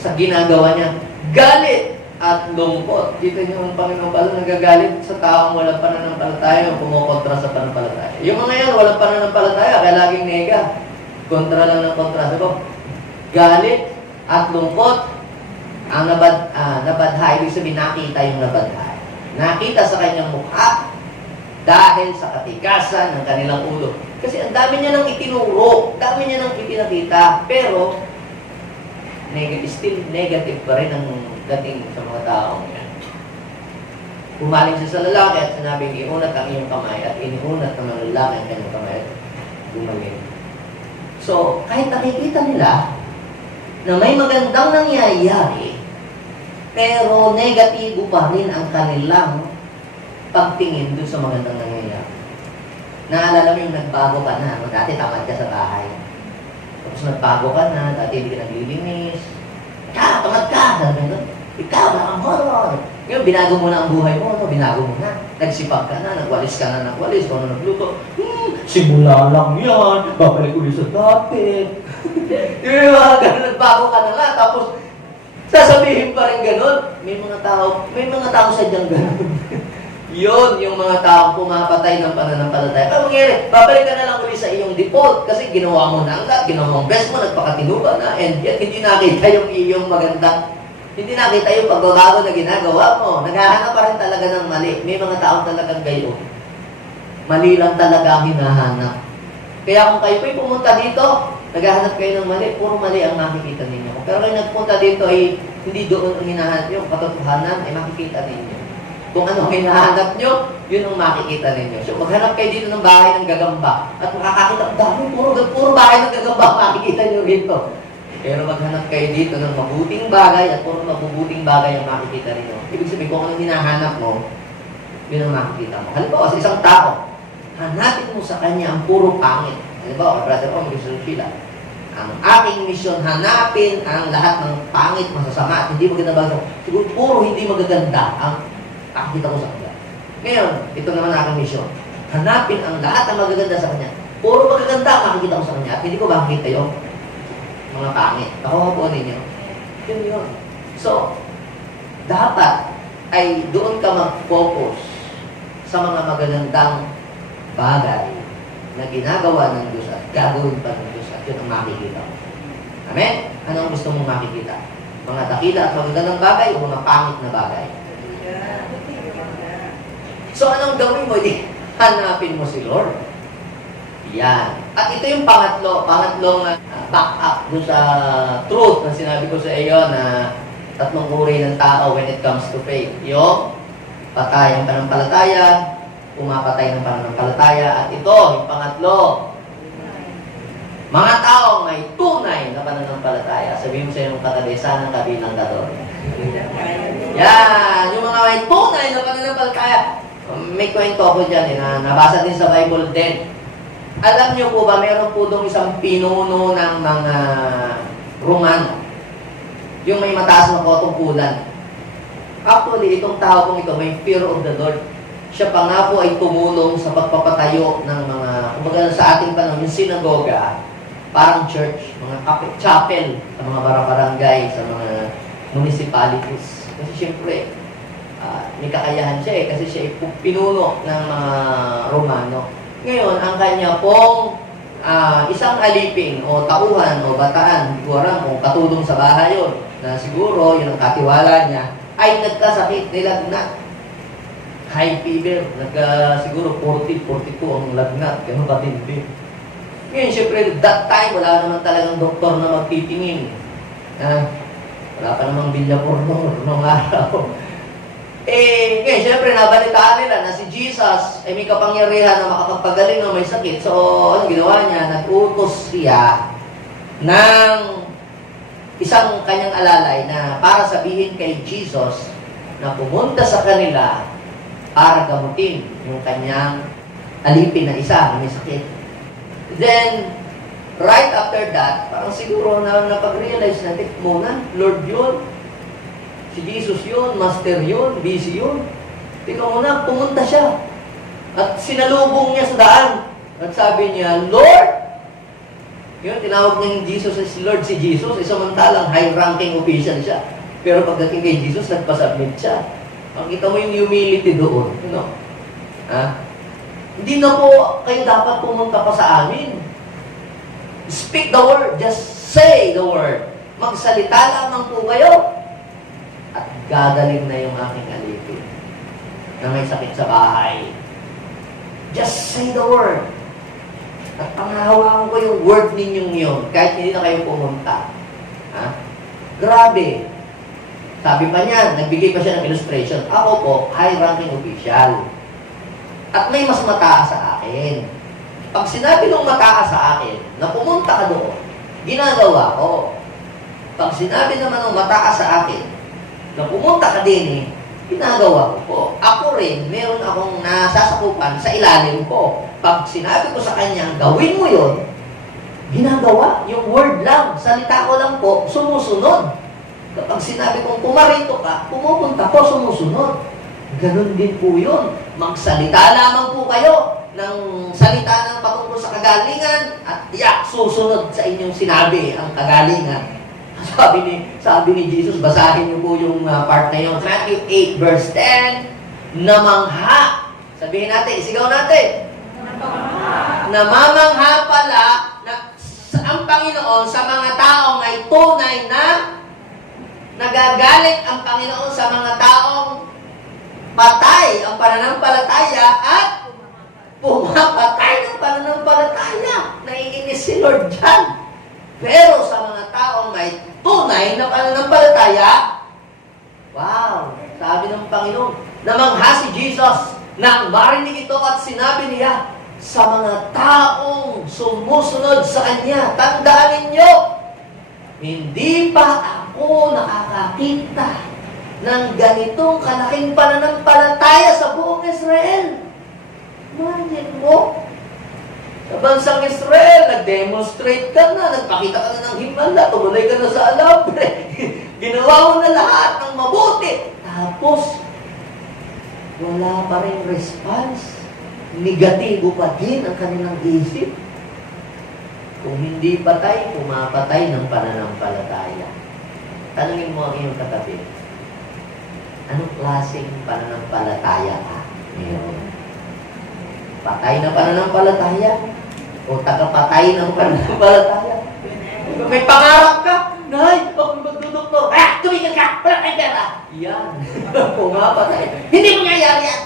sa ginagawa niya. Galit at lungkot. Dito yung Panginoon pala nagagalit sa taong walang pananampalataya o kumukontra sa pananampalataya. Yung mga yan, walang pananampalataya, kaya laging nega. Kontra lang ng kontra. Sabi, galit at lungkot ang nabadhay. Ibig sabihin, nakita yung nabadhay. Nakita sa kanyang mukha dahil sa katikasan ng kanilang ulo. Kasi ang dami niya nang itinuro, dami niya nang ipinakita, pero still negative pa rin ang dating sa mga taong yan. Pumaling siya sa lalaki at sinabing, iunat ang iyong kamay at iniunat ng mga lalaki ang kanyang kamay at gumaling. So, kahit nakikita nila na may magandang nangyayari, pero negatibo pa rin ang kanilang pagtingin doon sa magandang nangyayari. Naalala mo yung nagbago ka na, dati tamad ka sa bahay. Tapos nagbago ka na, dati hindi ka naglilinis. Ikaw, tamad ka! Sabi mo, ikaw, nakangoror! Ngayon, binago mo na ang buhay mo, no? Binago mo na. Nagsipag ka na, nagwalis ka na nagwalis, kung ano nagluto. Simula lang yan, babalik ulit sa dati. Yung mga ganun, nagbago ka na nga, tapos sasabihin pa rin ganun. May mga tao sadyang ganun. Yun, yung mga taong pumapatay ng pananampalataya. Ano mangyari? Babalik ka na lang uli sa iyong default kasi ginawa mo na ang lahat, ginawa mong best mo, nagpakatinuba na, and yet hindi nakita yung iyong maganda. Hindi nakita yung pagbabago na ginagawa mo. Naghahanap pa rin talaga ng mali. May mga taong talagang gayon. Mali lang talaga ang hinahanap. Kaya kung kayo po'y pumunta dito, naghahanap kayo ng mali, puro mali ang makikita ninyo. Pero kung nagpunta dito ay hindi doon ang hinahanap yung katotohanan, ay makikita ninyo. Kung ano ang hinahanap nyo, yun ang makikita ninyo. So maghanap kayo dito ng bahay ng gagamba at makakakita, dami, puro bahay ng gagamba makikita nyo rito. Pero maghanap kayo dito ng mabuting bagay at puro mabubuting bagay ang makikita ninyo. Ibig sabihin, kung anong hinahanap mo, yun ang makikita mo. Halimbawa, sa isang tao, hanapin mo sa kanya ang puro pangit. Halimbawa, Brother Om, Rizal Sheila, ang aking misyon, hanapin ang lahat ng pangit, masasama, at hindi maganda. Siguro, puro hindi magaganda ang nakikita ko sa kanya. Ngayon, ito naman ang aking misyon. Hanapin ang lahat ng magaganda sa kanya. Puro magaganda ang makikita ko sa kanya. At hindi ko makikita yung mga pangit. Nakuha po ninyo. Yun. So, dapat ay doon ka mag-focus sa mga magagandang bagay na ginagawa ng Diyos at gagawin pa ng Diyos at yun ang makikita mo. Amen? Ano ang gusto mong makikita? Mga dakila at magagandang bagay o mga pangit na bagay? So, anong gawin mo? Hanapin mo si Lord. Yan. At ito yung pangatlong back up dun sa truth na sinabi ko sa iyo na tatlong uri ng tao when it comes to faith. Yung patay ang pananampalataya, pumapatay ng pananampalataya, at ito, yung pangatlo, mga taong may tunay na pananampalataya. Sabihin mo sa iyong katabi, sana kabilang ka doon. Yan, yung mga may tunay na pananampalataya. May kwento ako dyan, na nabasa din sa Bible din. Alam niyo po ba, meron po doon isang pinuno ng mga Romano. Yung may mataas na kotungkulan. Actually, itong tao kong ito, may fear of the Lord. Siya pa nga po ay tumulong sa pagpapatayo ng mga, kumbaga sa ating panahon, yung sinagoga, parang church, mga chapel, sa mga barangay, sa mga municipalities. Kasi siyempre, may kakayahan siya kasi siya ay pinuno ng mga Romano. Ngayon, ang kanya pong isang aliping o tauhan o bataan, hindi ko alam kung katulong sa bahay yun, na siguro yun ang katiwala niya, ay nagkasakit, nilagnat. High fever, siguro 40, 42 ang lagnat, gano'n katindi. Ngayon, syempre, that time, wala naman talagang doktor na magtitingin. Wala pa namang bilya-pornor noong araw. Ngayon, syempre, nabalitaan nila na si Jesus ay may kapangyarihan na makapagpagaling ng may sakit. So, ano ginawa niya? Nag-utos siya ng isang kanyang alalay na para sabihin kay Jesus na pumunta sa kanila para gamutin yung kanyang alipin na isa na may sakit. Then, right after that, parang siguro na napag-realize na, muna, Lord yun, si Jesus yun, Master yun, busy yun. Tingnan mo na, pumunta siya. At sinalubong niya sa daan. At sabi niya, Lord! Yun, tinawag niya yung Jesus as Lord si Jesus. Samantalang high-ranking official siya. Pero pagdating kay Jesus, nagpasubmit siya. Makita mo yung humility doon. You know? Hindi na po kayo dapat pumunta pa sa amin. Speak the word. Just say the word. Magsalita lamang po kayo. At gagaling na yung aking alipin na may sakit sa bahay. Just say the word. At panghahawakan ko yung word ninyong yun kahit hindi na kayo pumunta. Grabe. Sabi pa niya, nagbigay pa siya ng illustration. Ako po, high-ranking official. At may mas mataas sa akin. Pag sinabi ng mataas sa akin na pumunta ka doon, ginagawa ko. Pag sinabi naman ng mataas sa akin na pumunta ka din ginagawa ko po. Ako rin, meron akong nasasakupan sa ilalim ko. Pag sinabi ko sa kanya, gawin mo yun, ginagawa. Yung word lang, salita ko lang po, sumusunod. Kapag sinabi kong pumarito ka, pumupunta ko, sumusunod. Ganon din po yun. Magsalita lamang po kayo. ng salita ng patungkol sa kagalingan at tiyak susunod sa inyong sinabi ang kagalingan. Sabi ni Jesus, basahin niyo po yung part na yun. Matthew 8 verse 10, namangha. Sabihin natin, isigaw natin. Namamangha pala na ang Panginoon sa mga taong may tunay na nagagalit ang Panginoon sa mga taong patay ang pananampalataya at pumapatay ng pananampalataya. Naiinis si Lord dyan. Pero sa mga taong may tunay na pananampalataya, wow, sabi ng Panginoon, namangha si Jesus nang marinig ito at sinabi niya, sa mga taong sumusunod sa Kanya, tandaan ninyo, hindi pa ako nakakakita ng ganitong kalaking pananampalataya sa buong Israel. Marinig mo, sa bansang Israel, nag-demonstrate ka na, nagpakita ka na ng himala, tumuloy ka na sa alambre, ginawa mo na lahat ng mabuti. Tapos, wala pa rin response. Negatibo pa din ang kanilang isip. Kung hindi patay, pumapatay ng pananampalataya. Tanungin mo ang iyong katabi, anong klaseng pananampalataya ka ngayon? Patay na pananampalataya? O tagapatay ng pananampalataya? May pangarap ka? Nay, ako magdudoktor. Tumigil ka! Wala kang pera! Yan. Pumapatay. Hindi mo nangyayari yan.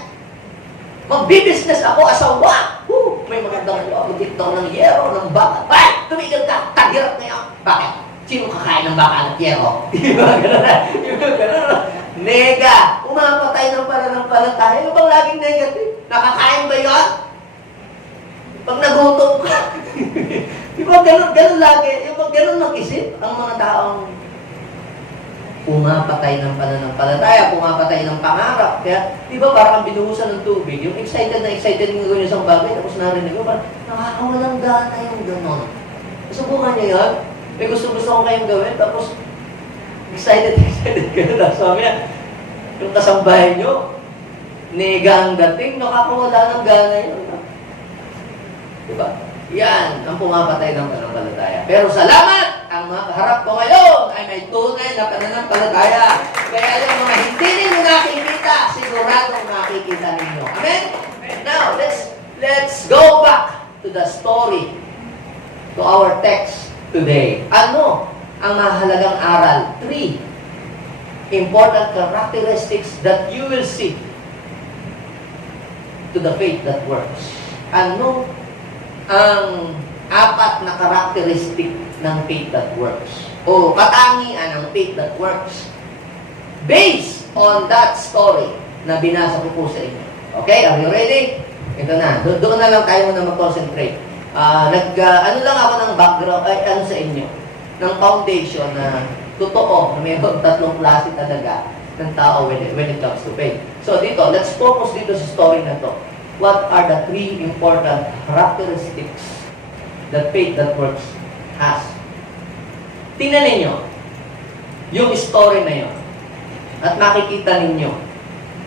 Magbibusiness ako, asawa. May magandang mag-tiktok ng yero, ng baka. Tumigil ka! Taghirap na yan. Bakit? Sino kakain ng baka ng yero? Gano'n. Nega. Umapatay ng pananampalataya. Ano bang laging negative? Nakakain ba yun? Pag nagutom ka. Di ba ganun lagi? Yung pag ganun mag-isip, ang mga taong pumapatay ng pananampalataya, pumapatay ng pangarap. Kaya, di ba parang binuhusan ng tubig, yung excited ng gawin isang bagay, tapos narinig ko, parang nakakawalang gana yung gano'n. Subukan niyo yun? May gusto ko kayong gawin, tapos excited ka na. Sabi niya, yung kasambahay niyo, nega ang dating, nakakawala ng gana yun. Diba? Yan ang pumapatay ng pananampalataya. Pero salamat! Ang mga kaharap ko ngayon ay may tunay na pananampalataya. Kaya yung mga hindi ninyo nakikita, siguradong makikita ninyo. Amen? Now, let's go back to the story, to our text today. Ano ang mahalagang aral? 3 important characteristics that you will see to the faith that works. Ano ang 4 na characteristic ng faith that works? O katangian ng faith that works based on that story na binasa ko po sa inyo. Okay? Are you ready? Ito na. Doon na lang tayo muna mag-concentrate. Ano lang ako ng background, sa inyo, ng foundation na totoo, na may 3 klase talaga ng tao when it comes to faith. So dito, let's focus dito sa story na to. What are the 3 important characteristics that faith that works has? Tingnan ninyo yung story na yun at makikita ninyo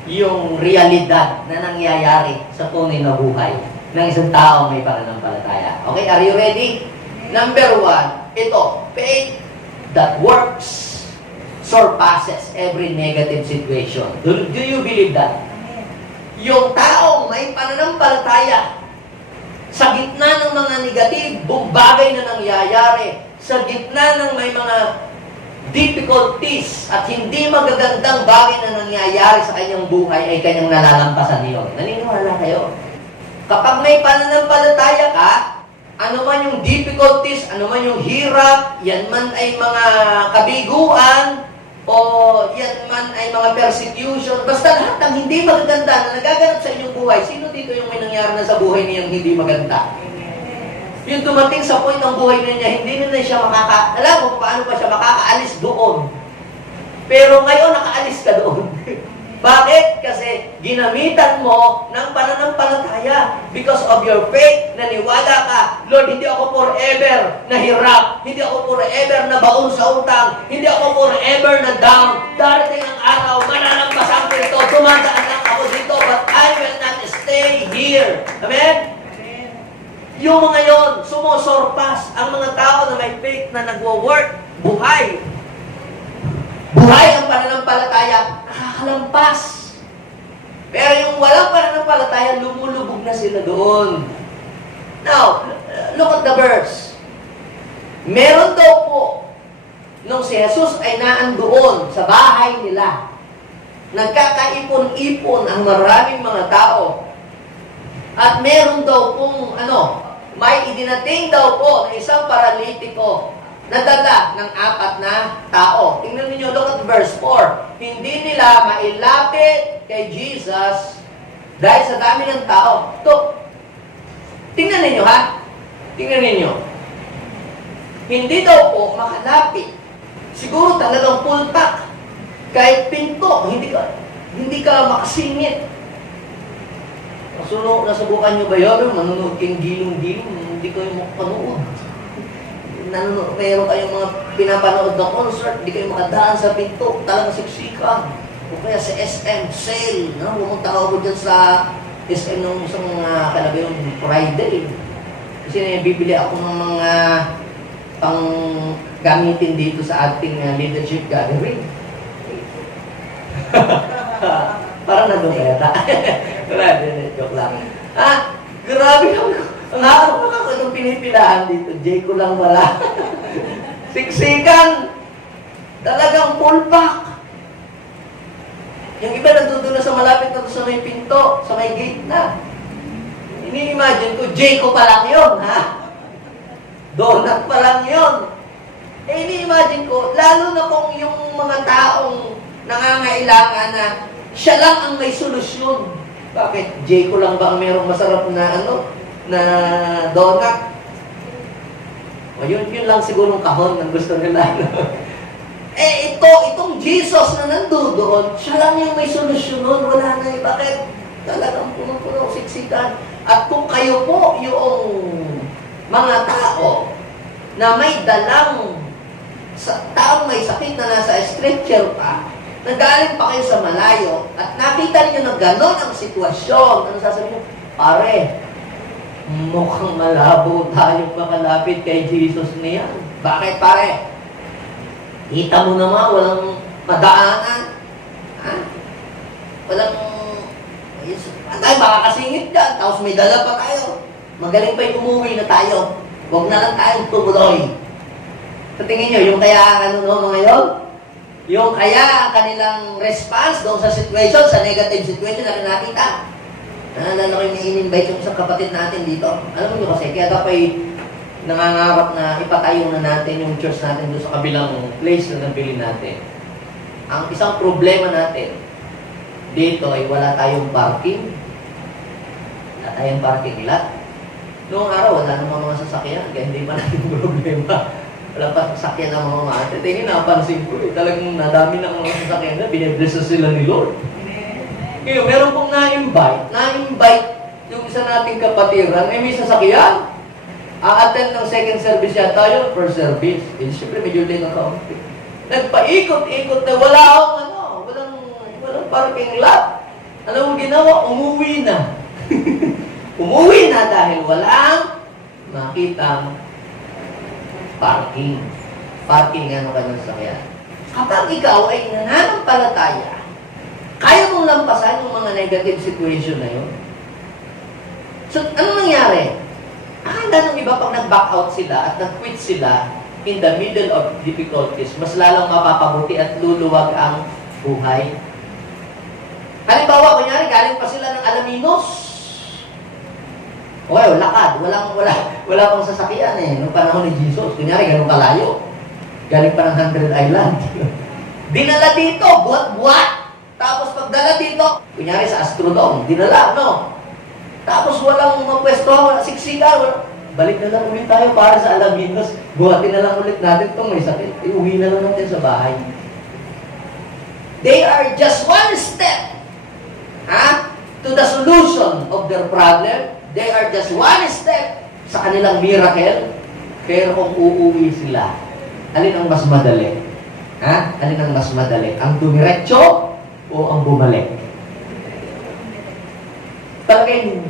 yung realidad na nangyayari sa tunay na buhay ng isang tao may pananampalataya. Okay, are you ready? Number 1, ito, faith that works surpasses every negative situation. Do you believe that? Yung taong may pananampalataya sa gitna ng mga negatibong bagay na nangyayari, sa gitna ng may mga difficulties at hindi magagandang bagay na nangyayari sa kanyang buhay ay kanyang nalalampasan yun. Naniniwala kayo? Kapag may pananampalataya ka, ano man yung difficulties, ano man yung hirap, yan man ay mga kabiguan, o yan man ay mga persecution, basta lahat ng hindi magaganda na nagaganap sa inyong buhay, sino dito yung may nangyari na sa buhay niyang hindi maganda? Yung dumating sa point ng buhay niya, hindi na siya alam mo paano pa siya makakaalis doon. Pero ngayon, nakaalis ka doon. Bakit? Kasi ginamitan mo ng pananampalataya. Because of your faith, naniwala ka, Lord, hindi ako forever nahirap. Hindi ako forever na baon sa utang. Hindi ako forever na down. Darating ang araw, mananampasan ko ito. Dumadaan lang ako dito, but I will not stay here. Amen? Yung mga yon, sumusurpass ang mga tao na may faith na nagwo-work, buhay. Buhay ang pananampalataya, nakakalampas. Pero yung walang pananampalataya, lumulubog na sila doon. Now, look at the verse. Meron daw po, nung si Jesus ay naandoon sa bahay nila, nagkakaipon-ipon ang maraming mga tao. At meron daw pong, may idinating daw po ng isang paralitiko na dala ng 4 na tao. Tingnan niyo, look at verse 4. Hindi nila mailapit kay Jesus dahil sa dami ng tao. Tingnan ninyo, ha? Tingnan ninyo. Hindi daw po makalapit. Siguro talagang full pack. Kahit pinto, hindi ka makasingit. Nasubukan nyo ba yun? Manunood kayong gilong-gilong, hindi kayo makapanood. Meron kayong mga pinapanood na concert, hindi kayo makadaan sa pinto, talagang siksikan. O kaya sa SM, sale. Pumunta ako dyan sa SM nung isang kalabi yung Friday. Kasi bibili ako ng mga pang gamitin dito sa ating leadership gathering. Parang nagdumeta. Wala, joke lang. Grabe ako. Ang harap ako itong pinipilahan dito. Jay ko lang wala. Siksikan. Talagang full pack. Yung iba nandun na sa malapit na sa may pinto, sa may gate na. Ini-imagine ko, Jay ko pa lang yun, ha? Donut pa lang yun. Ini-imagine ko, lalo na kung yung mga taong nangangailangan na siya lang ang may solusyon. Bakit? Jay ko lang ba ang mayroong masarap na na donut? O yun lang siguro kahon ng gusto nila. Itong Jesus na nandoon, siya lang yung may solusyon nun. Wala na bakit? Talagang puno-puno siksikan. At kung kayo po yung mga tao na may dalang taong may sakit na nasa stretcher pa, nagaling pa kayo sa malayo, at nakita niyo na gano'n ang sitwasyon, ano sasabihin niyo? Pare, mukhang malabo tayo makalapit kay Jesus niya. Bakit, pare? Kita mo naman, walang madaanan. Ha? Walang... tayo makakasingit dyan, tapos may dala pa tayo. Magaling pa yung umuwi na tayo. Huwag na lang tayong tumuloy. Sa tingin nyo, yung kaya mga yun? Yung kaya ang kanilang response doon sa situation, sa negative situation na nakita. Naalala ko yung in-invite yung isang kapatid natin dito. Alam mo kasi, kaya kapay nangangarap na ipatayo na natin yung church natin doon sa kabilang place na nabili natin. Ang isang problema natin dito ay wala tayong parking. Wala tayong parking lot. Noong araw, wala namang mga sasakyan, kaya hindi pa natin problema. Wala pa sasakyan ng mga mate. Tingin, napansin ko talagang nadami ng mga sasakyan na binibless na sila ni Lord. Ngayon, meron pong na-invite yung isa nating kapatiran, may sasakyan. A-attend ng second service yata yun, first service. Siyempre, medyo late na kaunti. Nagpaikot-ikot na walang parking lot. Ano ang ginawa? Umuwi na. Umuwi na dahil walang makitang parking. Parking ka ng sakyan. Kapag ikaw ay nananampalataya, kaya mong lampasan yung mga negative situation na yun. So, ano nangyari? Akala ng iba pag nag-back out sila at nag-quit sila in the middle of difficulties, mas lalong mapapabuti at luluwag ang buhay. Halimbawa, kunyari, galing pa sila ng Alaminos. Lakad. Wala pang sasakyan noong panahon ni Jesus. Kunyari, ganun kalayo. Galing pa ng 100 Island. Dinala dito, buwat-buwat. Tapos pagdala dito, kunyari sa Astrodome, dinala, Tapos walang mapwesto, walang siksika, balik na lang ulit tayo para sa Alaminos. Buhatin na lang ulit natin itong may sakit. Iuwi na lang natin sa bahay. They are just one step to the solution of their problem. They are just one step sa kanilang miracle. Pero kung uuwi sila, alin ang mas madali? Alin ang mas madali? Ang dumiretso o ang bumalik? Palagay mo.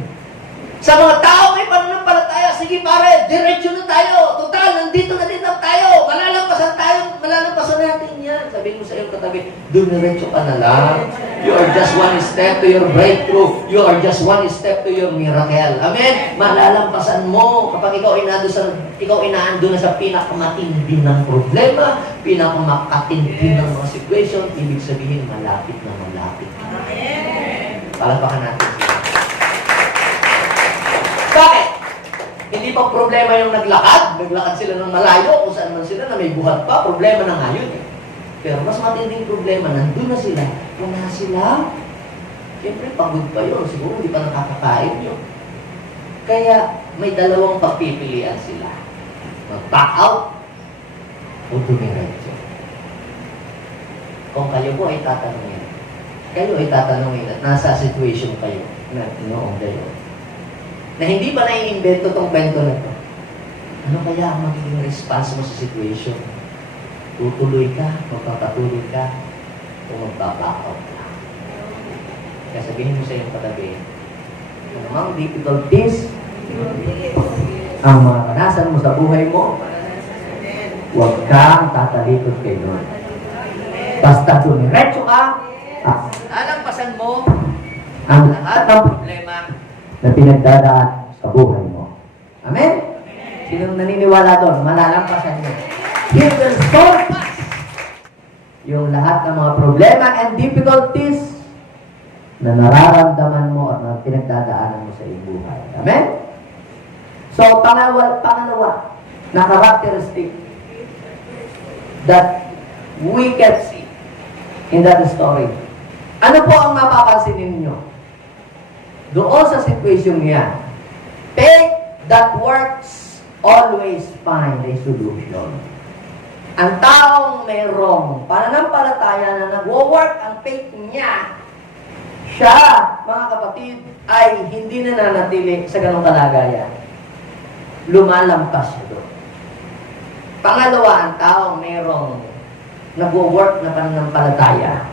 Sa mga tao may pananampalataya, si sige pare, diretso na tayo. Total, nandito na din tayo. Malalampasan natin yan. Sabihin mo sa iyong katabi, dumiretso ka na lang. You are just one step to your breakthrough. You are just one step to your miracle. Amen? Malalampasan mo kapag ikaw inaando na sa pinakamatindi ng problema, pinakamakatindi ng mga situation, ibig sabihin, malapit na malapit. Amen. Palapakan natin sila. Bakit? Hindi pa problema yung naglakad. Naglakad sila ng malayo kung saan man sila na may buhat pa. Problema na nga yun. Pero mas matinding problema, nandun na sila. Wala sila. Siyempre, pagod pa yun. Siguro hindi pa nakakakain yun. Kaya may dalawang pagpipilian sila. Mag-back out o dumiretso. Kung kayo po ay tatanungin at nasa situation kayo na noong gayon, na hindi ba nai-invento tong kwento na ito? Ano kaya ang magiging response mo sa situation? Tutuloy ka, magpapatuloy ka, o magbaback out ka? Kaya sabihin mo sa iyong katabi, anumang difficulties, ang mga kanasan mo sa buhay mo, huwag kang tatalikod kay Lord. Basta dumiretso ka, alampasan mo ang lahat ng problema na pinagdadaan sa buhay mo. Amen? Sinong naniniwala doon? Malalampasan niya. He will surpass yung lahat ng mga problema and difficulties na nararamdaman mo at na pinagdadaanan mo sa iyong buhay. Amen? So, pangalawa na characteristic that we can see in that story. Ano po ang mapapansin ninyo? Doon sa situation niya, faith that works always find a solution. Ang taong mayroong pananampalataya na nagwo-work ang faith niya, siya, mga kapatid, ay hindi na nanatili sa ganong kalagayan. Lumalampas siya doon. Pangalawa, ang taong mayroong nagwo-work na pananampalataya,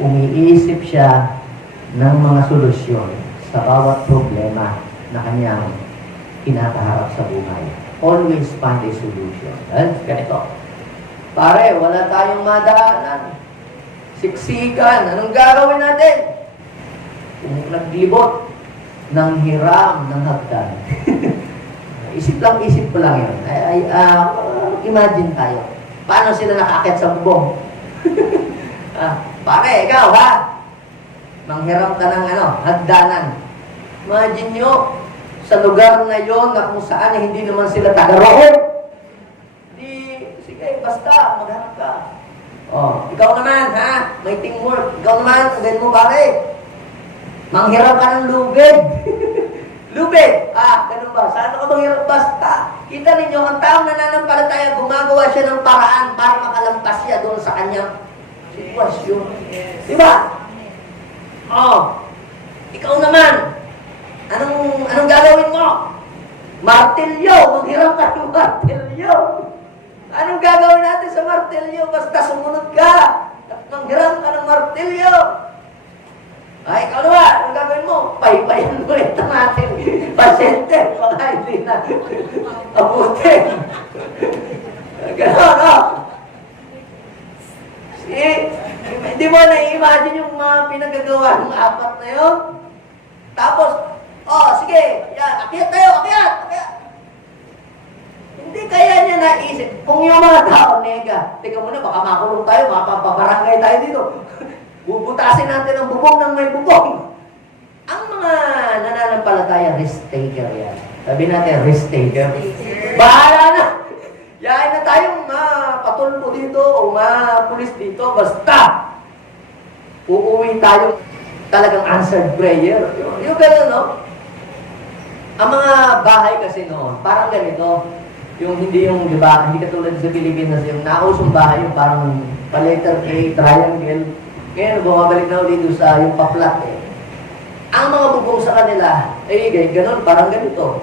umiisip siya ng mga solusyon sa bawat problema na kanyang kinakaharap sa buhay. Always find a solution. Ganito. Pare, wala tayong madaanan. Siksikan. Anong gagawin natin? Kung naglibot ng hiram ng hagdan. Isip ko lang yun. Imagine tayo. Paano sila nakakit sa bubong? Pare, ikaw ha? Manghiram ka ng hagdanan. Imagine nyo, sa lugar na yon na kung saan hindi naman sila taga-roon. Sige, basta, maghanap ka. Ikaw naman, ha? May teamwork. Ikaw naman, sabihin mo, pare, manghiram ka ng lubid. Lubid! Ganun ba? Saan ka manghiram? Basta. Kita ninyo, ang taong nananampalataya, gumagawa siya ng paraan para makalampas siya doon sa kanyang sitwasyon. Diba? Ikaw naman, anong gagawin mo? Martilyo! Maghiram ka ng martilyo! Anong gagawin natin sa martilyo? Basta sumunod ka! At manghiram ka ng martilyo! Ikaw naman, anong gagawin mo? Paypayan mo ito natin. Pasyente, baka hindi na abutin. Gano'n, no? Hindi mo na-imagine yung mga pinagagawa ng apat na yun? Tapos, sige, akyat tayo, akyat! Hindi kaya niya naisip. Kung yung mga tao, teka muna, baka makulong tayo, mapapabarangay tayo dito. Bubutasin natin ang bubong ng may bubong. Ang mga nananampalataya, risk taker yan. Sabi natin, risk taker. Bahala na! Yain na tayong patulpo dito o pulis dito. Basta, uuwi tayo talagang answered prayer. Yung gano'n, no? Ang mga bahay kasi noon, parang ganito. Yung hindi yung, di ba, hindi katulad sa Pilipinas, yung nausong bahay, yung parang pa-letter A, triangle. Ngayon, bumabalik na ulit sa yung pa-flat eh. Ang mga bubong sa kanila, gano'n, parang ganito.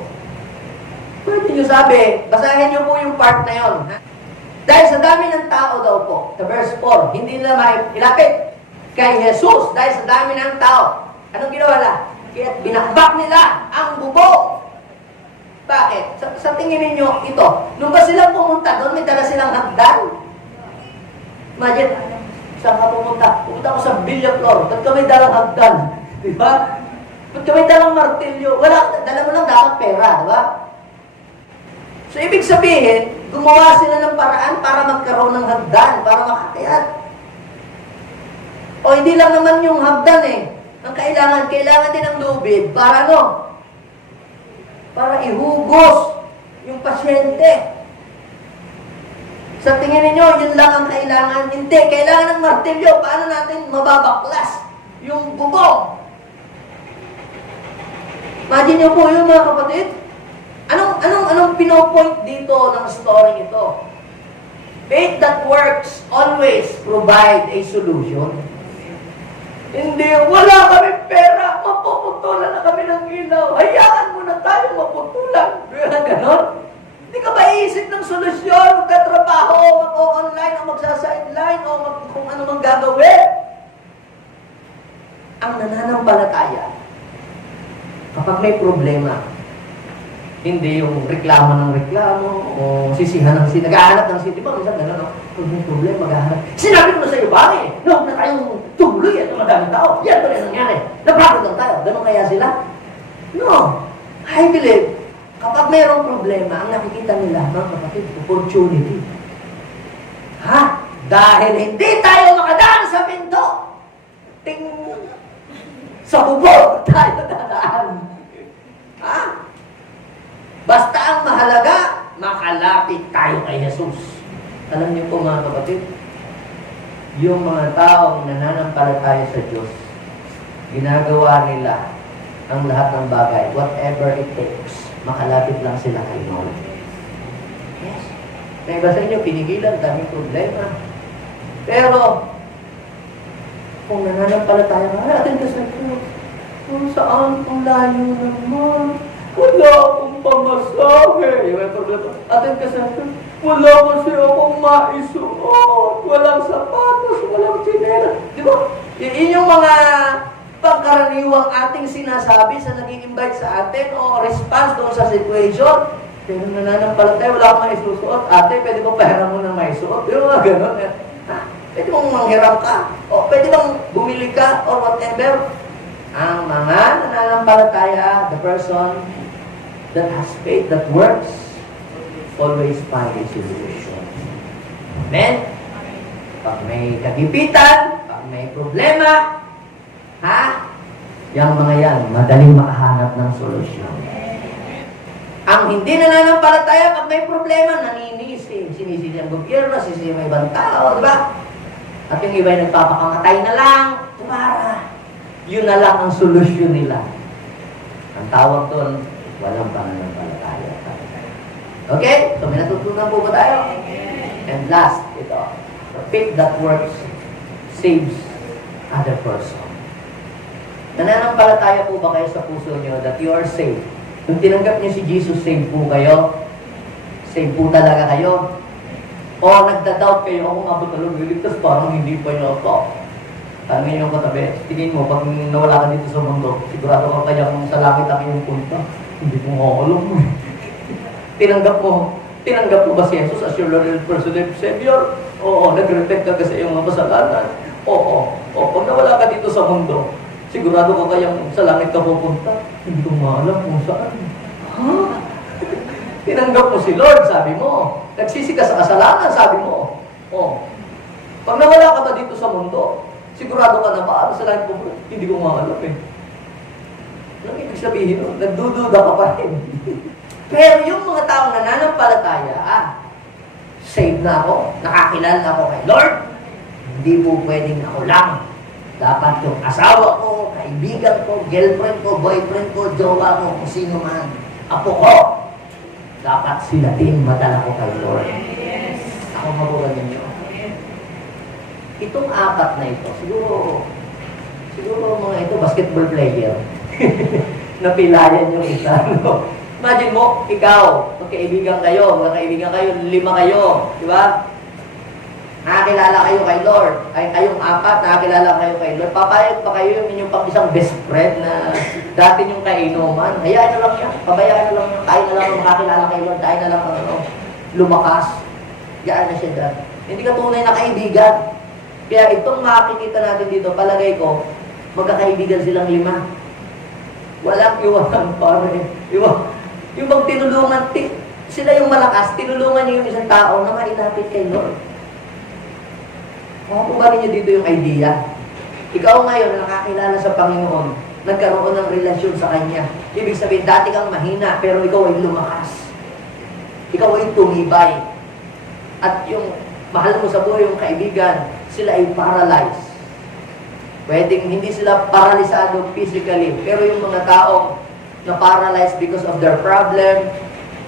Pwede nyo sabi, basahin nyo po yung part na yon. Dahil sa dami ng tao daw po, sa verse 4, hindi nila mailapit kay Jesus dahil sa dami ng tao. Anong ginawa nila? Kaya binakbak nila ang bubong. Bakit? Sa tingin ninyo, ito, nung ba sila pumunta doon, may dala silang hagdan? Imagine, saan ka pumunta? Pumunta ako sa Villaflor. Ba't ka may dalang hagdan? Di ba? Ba't ka may dalang martilyo? Wala, dala mo lang dapat pera, di ba? So, ibig sabihin, gumawa sila ng paraan para magkaroon ng hagdan, para makakayat. O, hindi lang naman yung hagdan eh. Ang kailangan din ng lubid para ano? Para ihugos yung pasyente. Sa tingin ninyo, yun lang ang kailangan. Hindi, kailangan ng martilyo. Paano natin mababaklas yung bubong? Imagine nyo po yun, mga kapatid. Anong pinopoint dito ng story ito? Faith that works always provide a solution. Hindi, wala kami pera, mapuputulan na kami ng ilaw. Hayaan mo na tayo maputulan. Ganon. Hindi ka ba iisip ng solusyon? Magkatrabaho, mag-o-online, o magsa-sideline, o kung ano mang gagawin. Ang nananampalataya, kapag may problema, hindi yung reklamo ng reklamo, o sisihan ng sisihan, nag-ahanap ng sisihan. Di ba, minsan gano'n, no? Kung may problema, mag-ahanap. Sinabi ko na sa iyo, bakit? Huwag na tayong tuloy at madaming tao. Yan ba rin nangyari? Napagod lang tayo. Ganun kaya sila? No. I believe, kapag mayroong problema, ang nakikita nila, mga kapatid, opportunity. Ha? Dahil hindi tayo makadaan sa pinto. Ting! Sa bubog tayo dadaan. Ha? Basta ang mahalaga, makalapit tayo kay Jesus. Alam niyo po mga kapatid, yung mga taong nananampalataya sa Diyos, ginagawa nila ang lahat ng bagay, whatever it takes, makalapit lang sila kay Lord. Yes. May iba sa inyo, pinigilan, daming problema. Pero, kung nananampalataya ka, atin ka sa Diyos. Kung saan kung layo naman, wala akong pamasahe. Yung problema, atin ka sa Diyos. Wala kasi akong maisuot. Walang sapatos, walang tsinera. Di ba? Yun yung mga pagkaraniwang ating sinasabi sa nag-i-invite sa atin o response doon sa situation. Pero nananampalataya, wala akong maisuot. Ate, pwede ba pahiram mo ng maisuot? Di ba gano'n? Ha? Pwede bang manghiram ka? O pwede bang bumili ka? Or whatever? Ang mga nananampalataya, the person that has faith, that works, always find a solution. Amen? Pag may kagipitan, pag may problema, ha? Yang mga yan, madaling makahanap ng solusyon. Ang hindi nananampalataya, pag may problema, naninisi. Sinisisi ang gobyerno, sinisisi ang ibang tao, di ba? At yung iba ay nagpapakamatay na lang, para yun na lang ang solusyon nila. Ang tawag doon, walang pananampalataya. Okay? So, may natutunan po ba tayo? And last, ito. The faith that works saves other person. Nananampalataya po ba kayo sa puso nyo that you are saved? Kung tinanggap niyo si Jesus, save po kayo? Save po talaga kayo? O nagda-doubt kayo, ako nga ba talaga liligtas, parang hindi pa niyo ako. Tanungin niyo katabi, tingin mo, pag nawala ka dito sa mundo, sigurado ka kaya kung sa langit ang iyong punta. Hindi ko nga alam mo. Tinanggap mo ba si Jesus as your Lord and personal Savior? Oo, nag-repent ka sa iyong mga kasalanan. Oo, pag nawala ka dito sa mundo, sigurado ka kayang sa langit ka pupunta. Hindi ko nga alam kung saan. Ha? Tinanggap mo si Lord, sabi mo. Nagsisi ka sa kasalanan, sabi mo. Oo. Pag nawala ka ba dito sa mundo, sigurado ka na ba sa langit pupunta? Hindi ko nga alam eh. Anong ibig sabihin nun? Nagdududa ka pa rin. Pero yung mga taong nananampalataya, saved na ako, nakakilala ako kay Lord, hindi po pwedeng ako lang. Dapat yung asawa ko, kaibigan ko, girlfriend ko, boyfriend ko, jowa ko, kung sino man, apo ko, dapat sila din madala ko kay Lord. Ako mabuhan ninyo. Itong apat na ito, siguro mga ito, basketball player. Napilayan yung isa, no? Imagine mo, ikaw, magkaibigan kayo, 5 kayo, di ba? Nakakilala kayo kay Lord, ay kayong 4, nakakilala kayo kay Lord. Papayag pa kayo yung inyong pang isang best friend na Dati yung kainuman, hayaan na lang yan, pabayaan na lang yan, tayo na lang makakilala kay Lord, tayo na lang lumakas. Gaan na siya dyan. Hindi ka tunay na kaibigan. Kaya itong makikita natin dito, palagay ko, magkakaibigan silang 5. Walang iwanan pare. Yung bang tinulungan, sila yung malakas, tinulungan niyo yung isang tao na mailapit kay Lord. Makukuha niyo dito yung idea. Ikaw ngayon na nakakilala sa Panginoon, nagkaroon ng relasyon sa Kanya. Ibig sabihin, dati kang mahina, pero ikaw ay lumakas. Ikaw ay tumibay. At yung mahal mo sa buhay, yung kaibigan, sila ay paralyzed. Pwedeng hindi sila paralisado physically, pero yung mga taong na paralyzed because of their problem,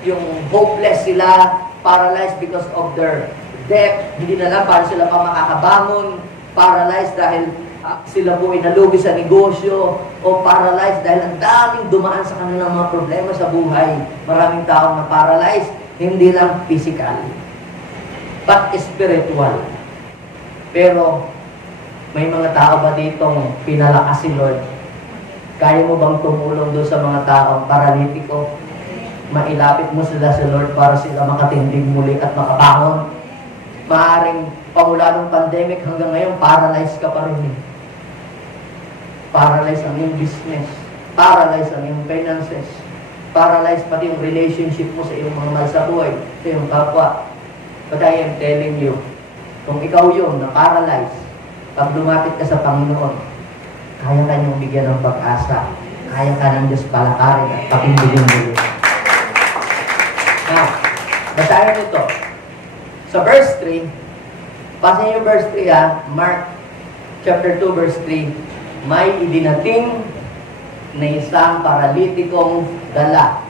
yung hopeless sila, paralyzed because of their debt, hindi na lang paano sila pa makakabangon, paralyzed dahil sila po ay nalugi sa negosyo, o paralyzed dahil ang daming dumaan sa kanilang mga problema sa buhay. Maraming taong na paralyzed, hindi lang physical, but spiritual. Pero, may mga tao ba ditong pinalakas si Lord? Kaya mo bang tumulong doon sa mga taong paralitiko? Mailapit mo sila sa Lord para sila makatindig muli at makabangon? Maaaring pamula ng pandemic hanggang ngayon, paralyzed ka pa rin. Paralyzed ang iyong business. Paralyzed ang iyong finances. Paralyzed pati yung relationship mo sa iyong mga mahal sa buhay, sa iyong kapwa. But I am telling you, kung ikaw yun, na paralyzed, pag lumapit ka sa Panginoon, kaya ka niyong bigyan ng pag-asa. Kaya ka ng Diyos palakarin at pakindigin mo. Now, basahin ito. Sa verse 3, pasin yung verse 3 Mark chapter 2 verse 3, may idinating na isang paralitikong dala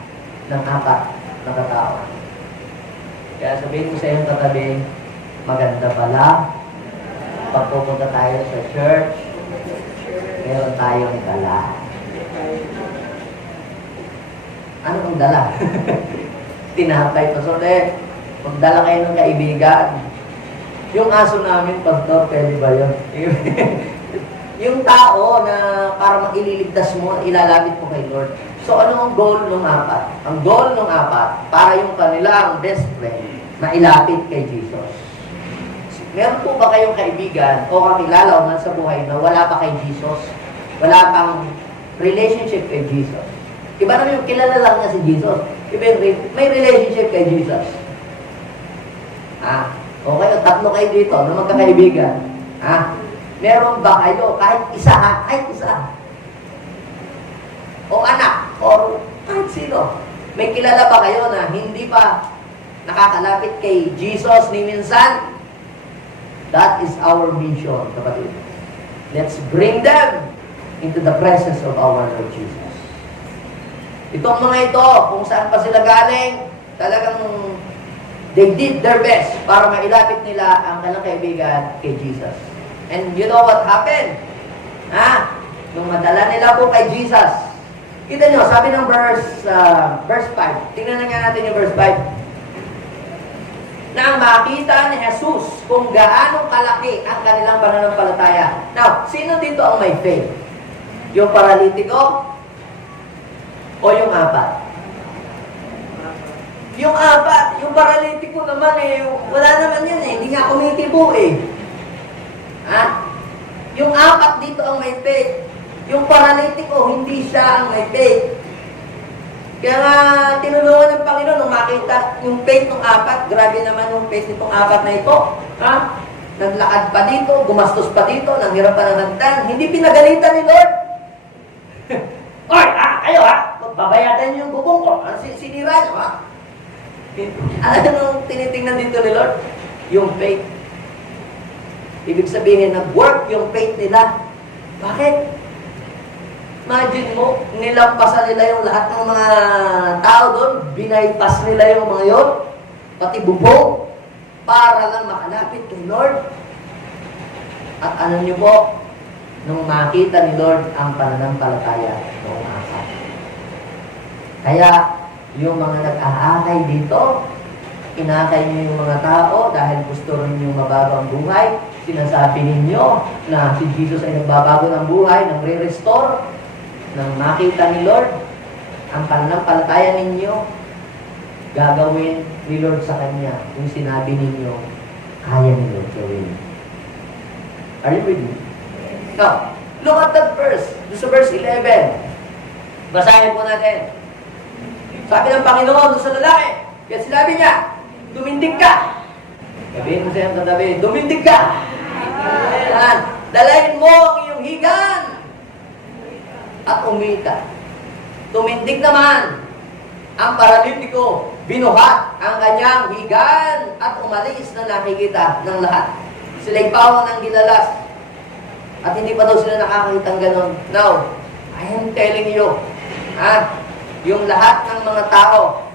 ng 4 na katao. Kaya sabihin mo sa iyong katabi, maganda pala, pag pupunta tayo sa church, meron tayong dala. Ano ang dala? Tinatay pa. So, magdala kayo ng kaibigan. Yung aso namin, pastor, pwede ba yun? Yung tao na para maililigtas mo, ilalapit mo kay Lord. So, ano ang goal ng 4? Ang goal ng 4, para yung kanilang best friend, mailapit kay Jesus. Meron po ba kayong kaibigan o kakilala o man sa buhay na wala pa kay Jesus? Wala pang relationship kay Jesus? Iba naman yung kilala lang niya si Jesus. Iba yung may relationship kay Jesus. Okay, 3 kayo dito na magkakaibigan. Meron ba kayo kahit isa kahit isa? O anak, o kahit sino? May kilala ba kayo na hindi pa nakakalapit kay Jesus ni minsan? That is our mission, kapatid. Let's bring them into the presence of our Lord Jesus. Itong mga ito, kung saan pa sila galing, talagang they did their best para mailapit nila ang kanilang kaibigan kay Jesus. And you know what happened? Nung madala nila po kay Jesus, kita nyo, sabi ng verse 5, tingnan na nga natin yung verse 5. Nang makita ni Jesus kung gaano kalaki ang kanilang pananampalataya. Now, sino dito ang may faith? Yung paralitiko o yung 4? Yung 4, yung paralitiko naman wala naman yun hindi nga kumitibo Yung 4 dito ang may faith. Yung paralitiko, hindi siya ang may faith. Kaya nga, tinulungan ng Panginoon nung makita yung faith ng 4, grabe naman yung faith nitong 4 na ito. Naglakad pa dito, gumastos pa dito, nanghirap pa ng hagdan. Hindi pinagalitan ni Lord. Oy, kayo babayadan niyo yung bubong ko. Sinira niyo, Alam nung tinitingnan dito ni Lord? Yung faith. Ibig sabihin, nag-work yung faith nila. Bakit? Imagine mo, nilampasan nila yung lahat ng mga tao doon, binaypas nila yung mga yun, pati bubong, para lang makalapit kay Lord. At ano niyo po, nung makita ni Lord ang pananampalataya ng 4. Kaya, yung mga nag-aakay dito, inakay niyo yung mga tao dahil gusto rin niyo mabago ang buhay. Sinasabi ninyo na si Jesus ay nagbabago ng buhay, nang re-restore. nang makita ni Lord ang pananampalataya ninyo, gagawin ni Lord sa kanya yung sinabi ninyo, kaya ni Lord gawin. Are you with me? Now, look at that verse. Sa verse 11. Basahin po natin. Sabi ng Panginoon sa lalaki, kaya sinabi niya, tumindig ka. Sabihin mo sa iyong katabi, tumindig ka. Ayan. Dalayin mo ang iyong higan at umita. Tumindig naman ang paralitiko, binuhat ang kanyang higan at umalis na nakikita ng lahat. Sila'y pawang ng gilalas at hindi pa daw sila nakakita ng ganon. Now, I am telling you, yung lahat ng mga tao,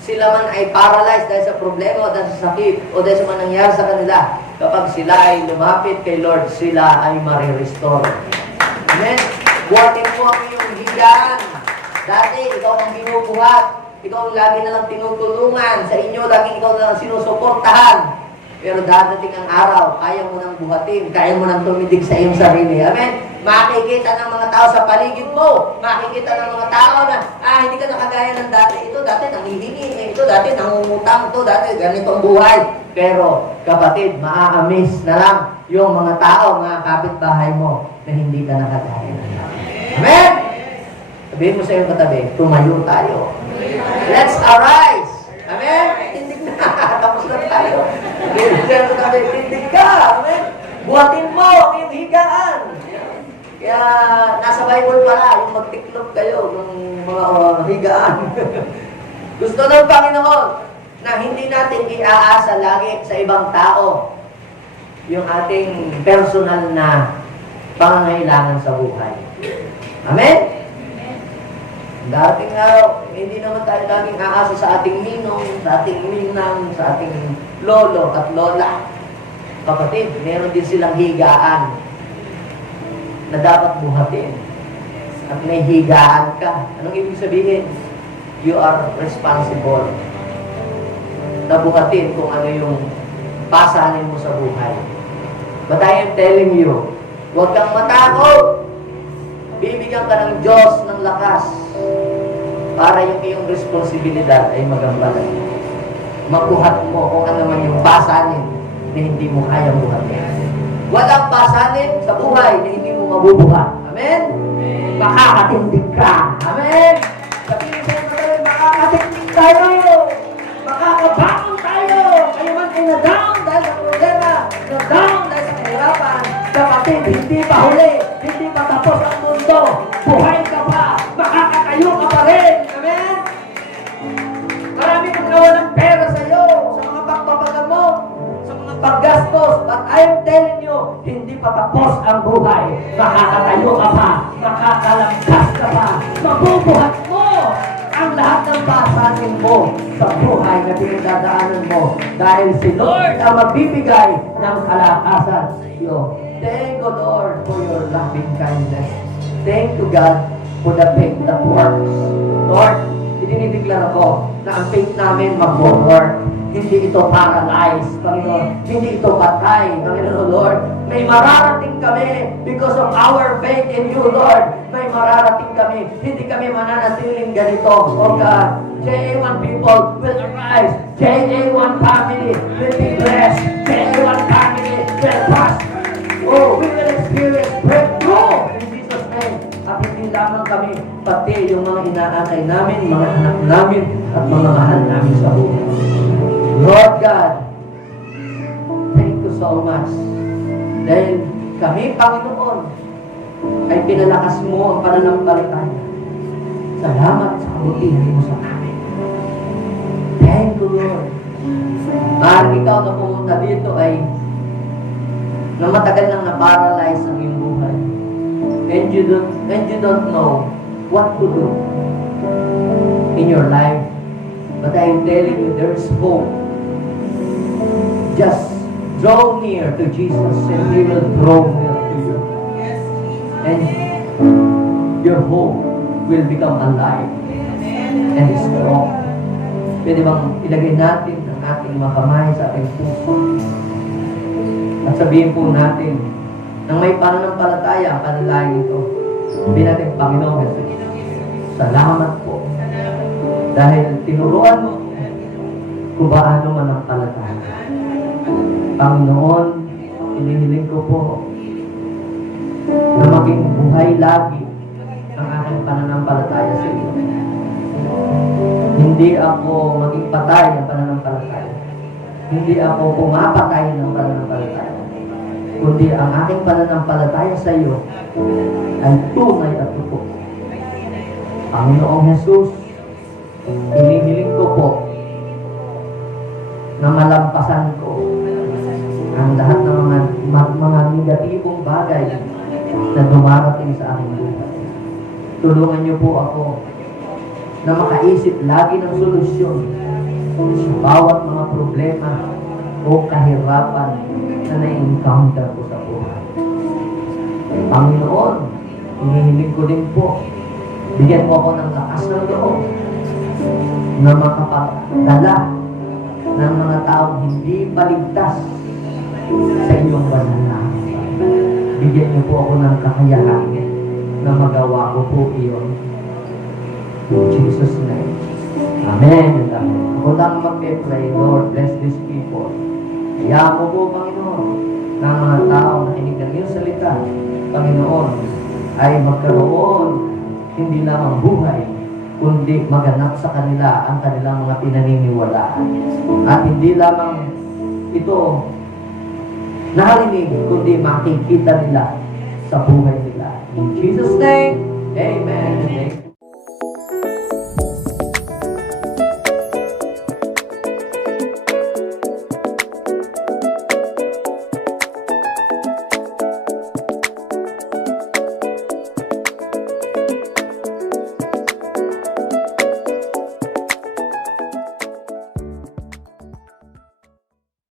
sila man ay paralyzed dahil sa problema o dahil sa sakit o dahil sa mga nangyari sa kanila, kapag sila ay lumapit kay Lord, sila ay marirestore. Amen? Buhatin mo ang iyong higaan. Dati, ikaw ang binubuhat. Ikaw ang lagi na lang tinutulungan. Sa inyo, lagi ikaw na lang sinusuportahan. Pero dadating ang araw, kaya mo nang buhatin, kaya mo nang tumindig sa iyong sarili. Amen? Makikita ng mga tao sa paligid mo. Makikita ng mga tao na, hindi ka nakagaya ng dati. Ito dati nangihingi. Ito dati nangungutang. Ito dati ganitong buhay. Pero, kapatid, maa-amaze na lang yung mga tao, mga kapitbahay mo, na hindi ka nakagaya ng dati. Amen? Sabihin mo sa iyong katabi, tumayo tayo. Let's arise. Amen? Tindig na. Tapos na tayo. Sabihin mo sa iyong katabi, tindig ka. Amen? Buhatin mo ang iyong higaan. Kaya nasa Bible pala, yung magtiklop kayo ng mga higaan. Gusto ng Panginoon na hindi natin iaasa lagi sa ibang tao yung ating personal na pangangailangan sa buhay. Amen? Dating araw, hindi naman tayo laging aasa sa ating ninong, sa ating ninang, sa ating lolo at lola. Kapatid, meron din silang higaan na dapat buhatin. At may higaan ka. Anong ibig sabihin? You are responsible na buhatin kung ano yung pasanin mo sa buhay. But I am telling you, huwag kang matakot. Bibigyan ka ng Diyos ng lakas para yung iyong responsibilidad ay magampanan. Magbuhat mo kung ano man yung pasanin na hindi mo kayang buhatin. Walang pasanin sa buhay na hindi mo mabubuhat. Amen? Makakatindig ka. Amen? Sabihin sa inyo tayo, makakatindig tayo. Makakabangon tayo. Kayo man ay na-down dahil sa problema, na-down dahil sa kahirapan. Kapatid, hindi pa huli. Hindi pa tapos ang mundo. Buhay ka pa. Makakatayo ka pa rin. Amen? Marami kang nawalang pera sa iyo, sa mga pagpapagamot, sa mga paggastos. But I am telling you, hindi pa tapos ang buhay. Makakatayo ka pa. Makakalangkas ka pa. Mabubuhat mo ang lahat ng pasanin mo sa buhay na pinagdadaanan mo. Dahil si Lord ang magbibigay ng kalakasan sa iyo. Thank you, Lord, for your loving kindness. Thank you, God, for the faith that works. Lord, idinideklara ko na ang faith namin mag-work. Hindi ito paralyzed, Panginoon. Hindi ito patay, Panginoon, Lord. May mararating kami because of our faith in you, Lord. May mararating kami. Hindi kami mananatiling ganito. Oh God, JA1 people will arise. JA1 family will be blessed. JA1 family will prosper. Oh, we will experience breakthrough in Jesus' name. At hindi lamang kami, pati yung mga inaanay namin, mga anak namin, at mga mahal namin sa buhay. Lord God, thank you so much. Dahil kami, Panginoon, ay pinalakas mo ang pananampalataya. Salamat sa kabutihan mo sa amin. Thank you, Lord. Maaaring ikaw na pumunta dito ay na matagal nang na-paralyze ang iyong buhay. And you don't know what to do in your life. But I'm telling you, there is hope. Just draw near to Jesus and He will draw near to you. And your hope will become alive and strong. Pwede bang ilagay natin ang ating mga kamay sa ating puso? At sabihin po natin, nang may pananampalataya ang panalangin ito, Binating Panginoon Jesus. Salamat po. Dahil tinuruan mo kung paano manampalataya. Panginoon, inihiling ko po na maging buhay lagi ang aking pananampalataya sa iyo. Hindi ako maging patay ng pananampalataya. Hindi ako pumapatay ng pananampalataya. Kundi ang aking pananampalataya sa iyo ay tunay at totoo. Panginoong Jesus, inihiling ko po na malampasan ko ang lahat ng mga negatibong bagay na dumarating sa aking buhay. Tulungan niyo po ako na makaisip lagi ng solusyon sa bawat mga problema o kahirapan na na-encounter ko sa buhay. Panginoon, hinihiling ko din po, bigyan mo ako ng lakas ng loob na makapagdala ng mga taong hindi paligtas sa iyong banal na hangpan. Bigyan niyo po ako ng kakayahan na magawa ko po iyon. In Jesus' name. Amen and amen. Ako lang mag-pray, Lord, bless these people. Kaya mo po, Panginoon, na mga taong nakinig ng iyong salita, Panginoon, ay magkaroon hindi lamang buhay, kundi maganap sa kanila ang kanilang mga pinaniniwalaan. At hindi lamang ito narinig, kundi makikita nila sa buhay nila. In Jesus' name, amen and amen.